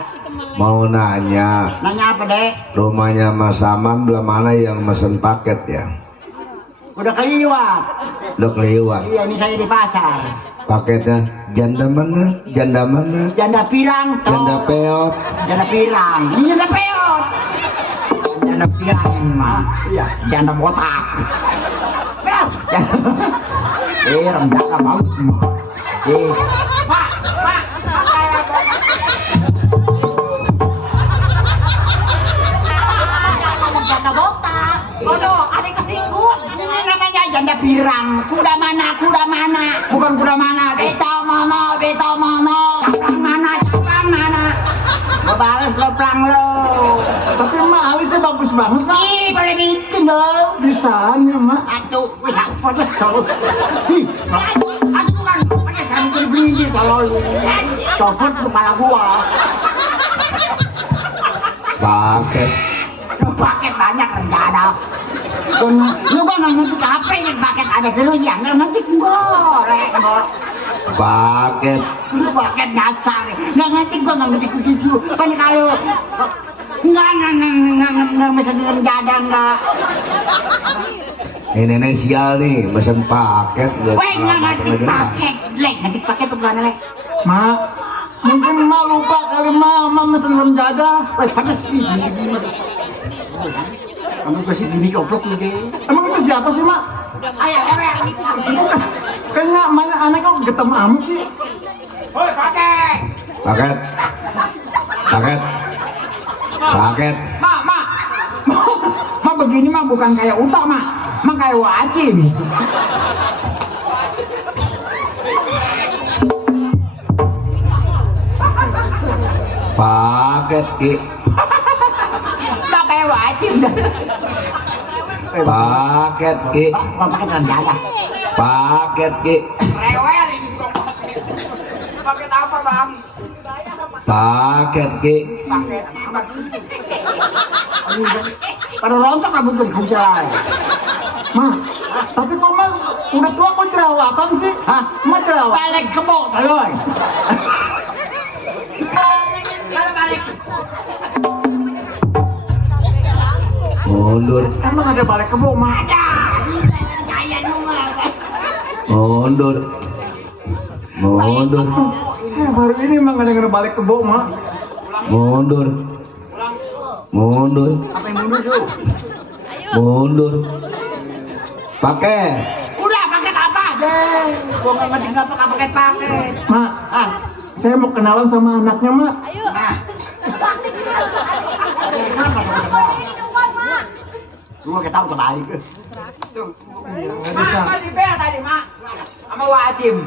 Mau nanya, Nanya apa dek? rumahnya Mas Saman belah mana yang mesen paket ya? Udah keliwat. Udah kelewat. Iya, ini saya di pasar. Paketnya janda mana? Janda mana? Janda pirang toh. Janda peot. Janda pirang. Ini janda peot. Janda pirang ini mah. Iya. Janda botak. Pirang. Rendang bagus semua. Pak, kayak janda botak. Waduh, ada kesinggung. Ini namanya janda pirang. Kuda mana? Bukan kuda mana? Beca mana? Caplang mana? Lo bales lo plang lo. Tapi Mak, alisnya bagus banget, Mak. Ih, boleh bikin dong. Bisanya, Mak. Aduh, wih, podos kalau. Ih, aduh kan, ada sambil beli kalau lu copot kepala gua. Paket. Lu paket banyak rencana. Lu kan ngetik apa yang paket ada terus ya? Ngetik boleh. Paket. Lu paket dasar. Nggak ngetik gua nggak ngetik begitu. Kan kalau nggak mesen rencana nggak. Nenek sial nih, mesen paket. Weh, nggak ngetik paket. Lek, ngetik paket tuh gimana lek? Mak, mungkin Mak lupa kali Mak mesen rem jada. Weh, panas nih. Kamu kasih gini coplok lu deh. Emang itu siapa sih, Mak? Ayah, Bukan. Kayaknya mana anaknya kok getem amat sih. Hoi paket. Paket. Paket. Mak begini mah bukan kayak utak mak kayak wacin. Paket Ki. Mak kayak wacin. Paket Ki. Bukan paket rencana. Paket Ki. Rewel ini kok. Paket apa bang? Paket Ki. Paket. Pada rontok rambut tuh kucai. Mak, tapi kok Mak Udah tua kok jerawatan sih? Hah? Mak jerawatan. Balik kebo talon. Mundur, Emang ada balik kebo, Mak? mundur, mundur, Saya baru ini emang ada yang balik kebo, Mak. mundur, mundur, Apa yang mundur tuh? mundur. Pakai. Udah paket apa deh? Gua nggak ngerti nggak pakai paket. Mak, saya mau kenalan sama anaknya, Mak. Nah. Gua ketahu kebalik. Tuh. Nggak bisa. Mak, di bel tadi, Mak. Sama Wajim.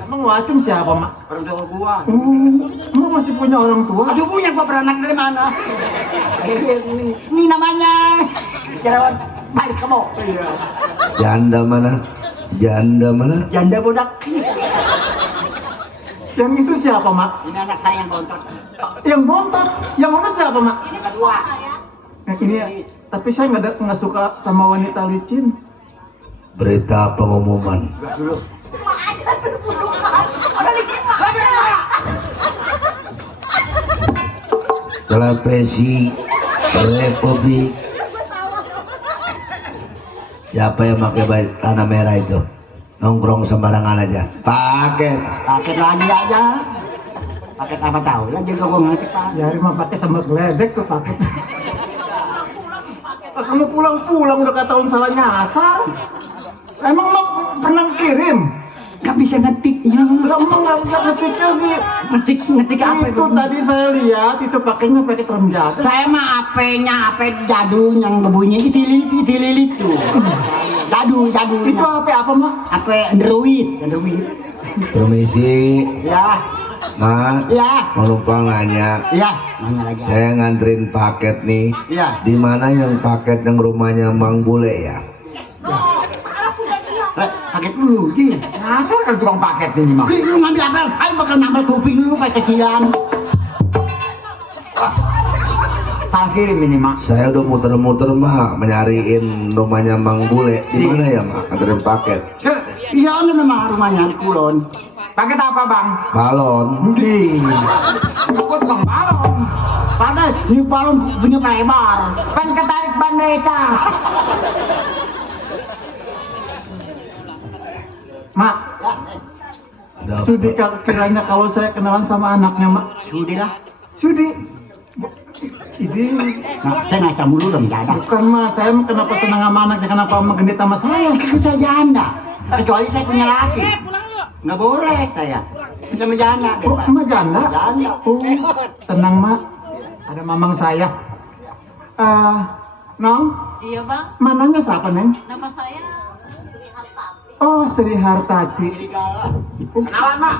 Emang Wacim siapa, Mak? Orang tua gua. Mak masih punya orang tua? Aduh punya gua beranak dari mana? Ini namanya jerawat balik kamu. Iya. Janda mana? Janda mana? Janda bodak. Yang itu siapa, Mak? Ini anak saya yang bontot. Yang bontot? Yang mana siapa, Mak? Ini kedua. Yang ini ya. Tapi saya nggak suka sama wanita licin. Berita pengumuman. Gua dulu. Televisi Republik. Siapa yang pakai tanah merah itu? Nongkrong sembarangan aja. Paket. Paket lagi aja. Paket apa tahu? Lagi gua ngerti pak. Jari mah pakai sambal geledek tuh pakai. Kamu pulang-pulang udah ketahuan salah nyasar. Emang Mak pernah kirim? Gak bisa ngetiknya. Emang nggak bisa ngetiknya sih. Ngetik apa Itu tadi saya lihat itu pakainya pakai remjada. Saya mah AP-nya AP jadul yang berbunyi itilit tuh. Jadul. Itu HP apa, Mak? AP Android. Permisi, Ya, Ma. ya, Mau numpang nanya. ya. Nanya lagi. Saya nganterin paket nih. Iya. Di mana yang paket yang rumahnya Mang Bule ya? Paket dulu, di. Ngasar kalau tukang paket ini mah. Lu ngambil apa? Ayo bakal nambah kuping lu pakai kecilan. Salah kirim ini mak. Saya udah muter-muter Mak menyariin rumahnya Mang Bule. Di mana ya Mak? Nganterin paket. Iya ini nama rumahnya di Kulon. Paket apa bang? Balon. Di. Aku tukang balon. Padahal ini balon punya lebar. Kan ketarik ban mereka. Mak, Dapat. sudi kiranya kalau saya kenalan sama anaknya, Mak. Sudilah. Sudi. Ini Nah, saya ngaca mulu dong dadah. bukan, Mas. Saya kenapa senang sama anaknya, kenapa menggendit sama saya? Kan saya janda. Kecuali saya punya laki. Nggak boleh saya. Bisa menjanda. Oh, Mak janda? Janda. Oh, tenang, Mak. Ada mamang saya. Nong, Iya bang, mananya siapa, Neng? nama saya Sri Hartati. Oh, Sri Hartati. Kenalan mak.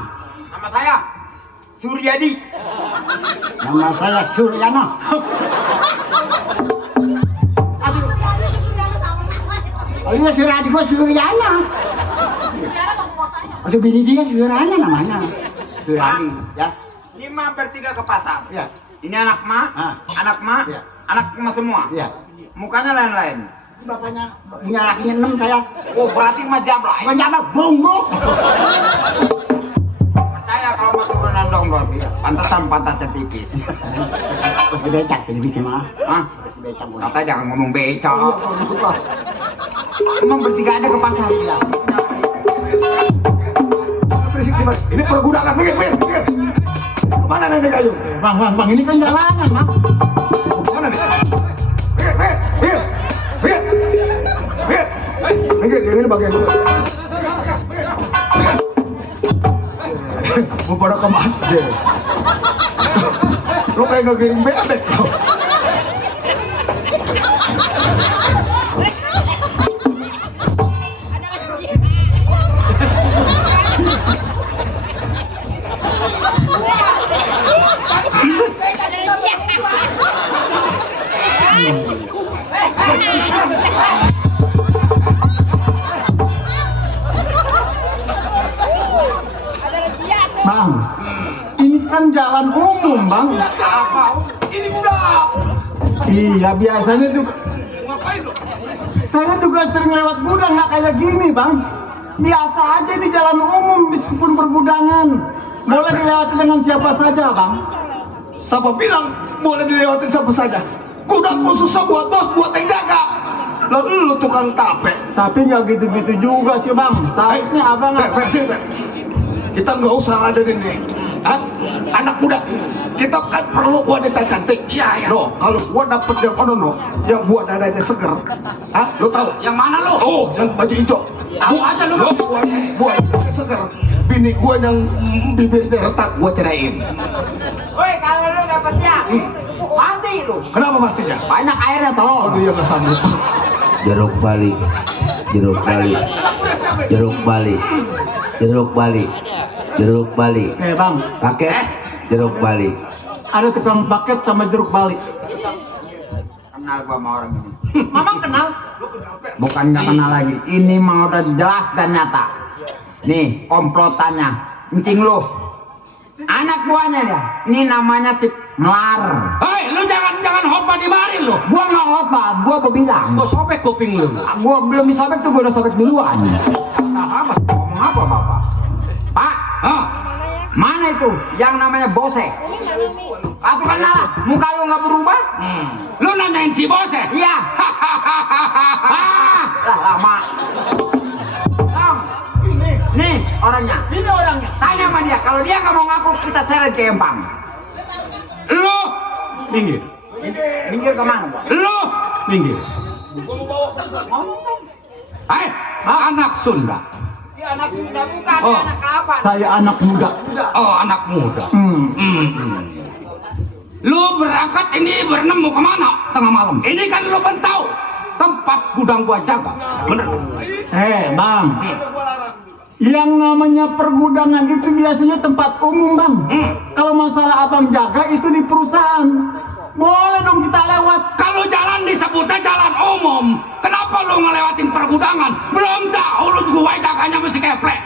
Nama saya Suryadi. Nama saya Suryana. Oh iya Suryadi gua Suryana. Aduh bini dia Suryana namanya. Suryadi ya. Ini mah bertiga ke pasar. Ya. Ini anak ma, anak ma, Iya. anak ma semua. Iya. Mukanya lain-lain. Bapaknya punya lakinya 6 saya. Oh berarti mah jablay. Bukan jambak, bonggok. Percaya kalau mau turunan dongdol. Pantesan pantatnya tipis. Terus becak sih bisa mah. Hah? Becak gua. Kata jangan ngomong becok. Iya, bonggok. Emang bertiga aja ke pasar. Iya. Berisik nih, Mas. Ini pergudangan. Minggir. Kemana Nenek Gayung? Bang, ini kan jalanan, Mak. Kemana nih? Minggir, yang ini bagian dulu. Mau pada kemana deh? Lu kayak ngegiring bebek lo. Bang, ini kan jalan umum, Bang. Apa? Ini udah. Iya, biasanya tuh Saya juga sering lewat gudang nggak kayak gini bang. Biasa aja di jalan umum meskipun bergudangan. Boleh dilewati dengan siapa saja bang. Siapa bilang boleh dilewati siapa saja? Gudang khususnya buat bos, buat yang jaga. Lalu lu tukang tape. Tapi nggak gitu-gitu juga sih bang. Seharusnya abang Kita nggak usah ada ini. Hah? Anak muda, kita kan perlu wanita cantik. Iya, iya. Loh, kalau gua dapet yang yang buat dadanya seger, hah? Lo tahu? Yang mana lo? Oh, yang baju hijau. Tahu aja lo. Buat dadanya seger. Bini gua yang bibirnya retak, gua ceraiin. Woi, kalau lu dapetnya mati lu. Kenapa matinya? Banyak airnya tolong. Oh, dia nggak sanggup. Jeruk balik, jeruk balik, jeruk balik, jeruk balik, jeruk balik. bang, Paket jeruk balik. ada tukang paket sama jeruk balik. Kenal gua sama orang ini. Mamang kenal? Bukan nggak kenal lagi. Ini mah udah jelas dan nyata. Nih komplotannya. Encing lu. Anak buahnya dia. Ini namanya si Melar. Hei, lu jangan hotbah di mari lu. Gua nggak hotbah, gua berbilang. Gua sobek kuping lu. Gua belum disobek tuh, gua udah sobek duluan. Nah, amat. Ngomong apa bapak? Pak, mana itu yang namanya Bose? Aku kenal lah, muka lu nggak berubah? Lu nanyain si bos ya? Iya. Lah lama. Nih orangnya. Ini orangnya. Tanya sama dia, kalau dia nggak mau ngaku kita seret ke Empang. Lu minggir. Minggir kemana gua? Lu Minggir. Hei, anak Sunda. Dia anak Sunda bukan, Oh, dia anak kelapa. Saya anak muda. Oh, anak muda. Lu berangkat ini berenam mau kemana tengah malam? Ini kan lu kan tahu tempat gudang gua jaga. Bener. Bang. Yang namanya pergudangan itu biasanya tempat umum bang. Kalau masalah abang jaga itu di perusahaan. Boleh dong kita lewat. Kalau jalan disebutnya jalan umum, kenapa lu ngelewatin pergudangan? Belum tahu lu juga wae jaganya masih keplek.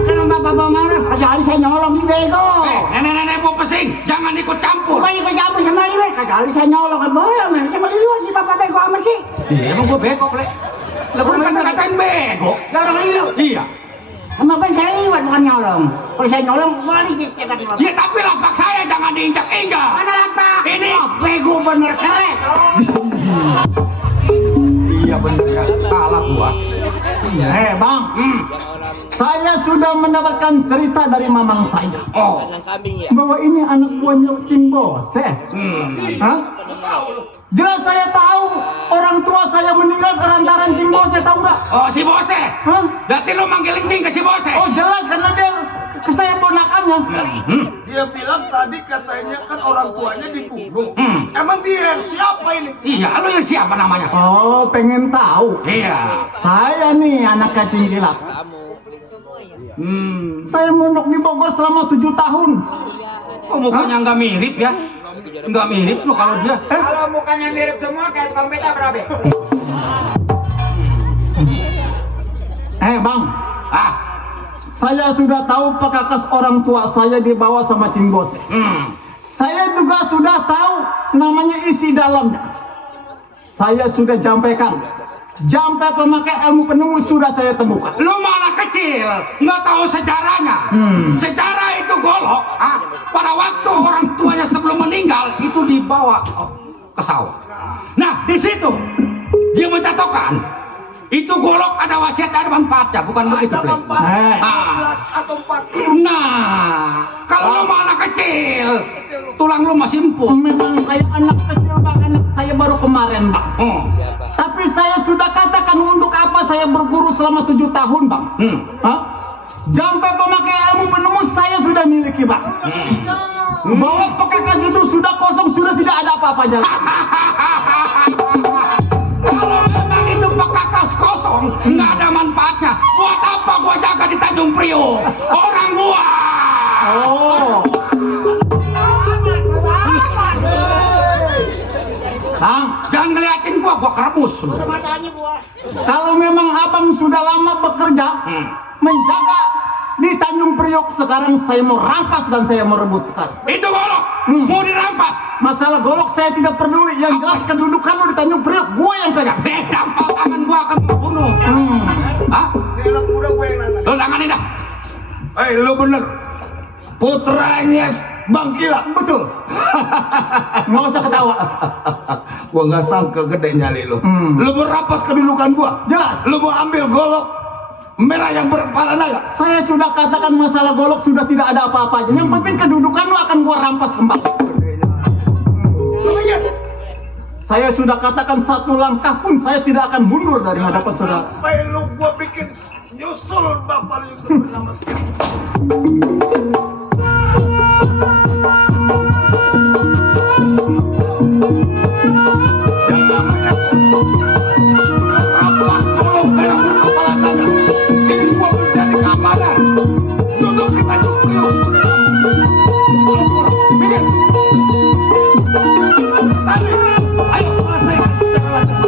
Karena bapak marah, kali saya nyolong di bego. Nenek-nenek mau pesing, jangan ikut campur. Bukan ikut campur sama liwet, kali saya nyolong kan boleh, men sama liwet si bapak bego amat sih. Iya, emang gua bego, plek. Lah gua kata-katain bego. Nyolong liwet. Iya. Sama kan saya liwet bukan nyolong. Kalau saya nyolong boleh dicekat di bapak. Ya tapi lapak saya jangan diinjak-injak. Mana lapak? Ini Bego bener keren. iya bener ya, kalah gua. Bang. Saya sudah mendapatkan cerita dari mamang saya. Oh, Bahwa ini anak buahnya Cing Bose. Hah? Jelas saya tahu orang tua saya meninggal kerantaran Cing Bose, tahu nggak? oh si bose. Hah? Berarti lu manggil encing ke si bose. Oh jelas karena dia ke saya ponakannya. Dia bilang tadi katanya kan orang tuanya dibunuh. Emang dia siapa ini? Iya, lu yang siapa namanya? Oh pengen tahu. Iya. Saya nih anak kacing kilat. Saya mondok di Bogor selama 7 tahun. Kok mukanya nggak mirip ya? Nggak mirip lu kalau dia. Kalau mukanya mirip semua kayak tukang beta berabe. Bang, Ah, saya sudah tahu pekakas orang tua saya dibawa sama Cing Bose. Saya juga sudah tahu namanya isi dalamnya. Saya sudah jampaikan. Jampe pemakai ilmu penemu sudah saya temukan. lu malah kecil, nggak tahu sejarahnya. Sejarah itu golok. Pada waktu orang tuanya sebelum meninggal itu dibawa ke sawah. Nah di situ dia mencatatkan itu golok ada wasiat ada manfaatnya, bukan begitu Plek? Atau 40. Nah kalau lu malah kecil, tulang lu masih empuk. Memang saya anak kecil bang, anak saya baru kemarin bang. Tapi saya sudah katakan untuk apa saya berguru selama 7 tahun bang. Jampe pemakai ilmu penemu saya sudah miliki bang. Bahwa pekakas itu sudah kosong, sudah tidak ada apa-apanya. Kalau memang itu pekakas kosong, nggak ada manfaatnya. Buat apa gua jaga di Tanjung Priok? Orang gua. Oh, bang, Jangan ngeliatin gua kerebus lu. kalau memang abang sudah lama bekerja menjaga di Tanjung Priok. Sekarang saya mau rampas dan saya mau rebut sekarang. Itu golok mau dirampas. Masalah golok saya tidak peduli. Yang jelas kedudukan lu di Tanjung Priok gue yang pegang. Saya gampal tangan gua akan membunuh. Hah? Ini anak muda gue yang nanya. Lo tanganin dah. Lu bener. Putranya Bang Gila. Betul. Nggak usah ketawa. Gua nggak sangka gede nyali lu. Lu merampas kedudukan gua. Jelas. Lu mau ambil golok merah yang berkepala naga. Saya sudah katakan masalah golok sudah tidak ada apa-apanya. Yang penting kedudukan lu akan gua rampas kembali. Saya sudah katakan satu langkah pun saya tidak akan mundur dari hadapan saudara. Sampai lu gua bikin nyusul bapak lu itu bernama Skip. Yang namanya rampas golok merah berkepala naga. Ini gua menjadi keamanan. Duduk di Tanjung Priok sebagai pelopor. Bikin. Tadi, ayo selesaikan secara lancar.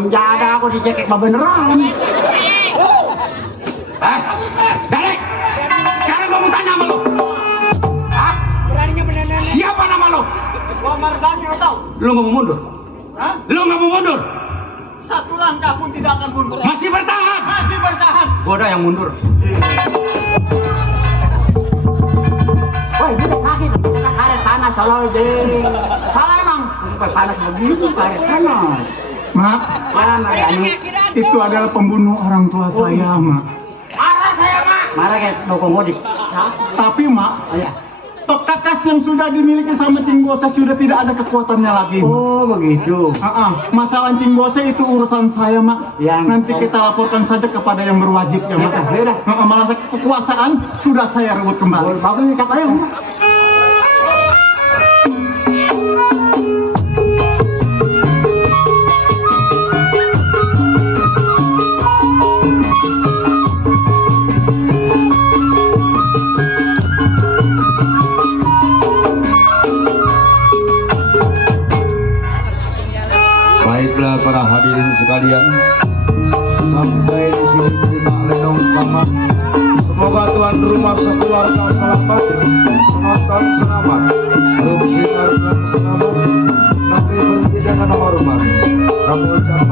dalam jada aku dicekek mah beneran. Dalek, sekarang gua mau tanya sama lu. Hah? Siapa nama lu? Gua Mardani, lo tahu? Lu nggak mau mundur? Hah? Lu nggak mau mundur? Satu langkah pun tidak akan mundur. Masih bertahan? Masih bertahan. Gua ada yang mundur. Woi, dia sakit. Kita karet panas solo deh. Salah emang. Bukan panas begini, karet panas. Mak, Mana Mardani? itu adalah pembunuh orang tua saya, Mak. Marah saya, Mak. Marah kayak dukung godik. Tapi, Mak, Oh iya. pekakas yang sudah dimiliki sama Cinggose sudah tidak ada kekuatannya lagi. Mak. Oh begitu. Masalah Cinggose itu urusan saya, Mak. Yang- Nanti kita laporkan saja kepada yang berwajib ya, Mak. Ya udah. Malah kekuasaan sudah saya rebut kembali. Bagus nih kata yang. Baiklah para hadirin sekalian, sampai di sini cerita Lenong Kama. Semoga tuan rumah sekeluarga selamat, penonton selamat, kru sinar selamat. Kami berhenti dengan hormat. Kami ucapkan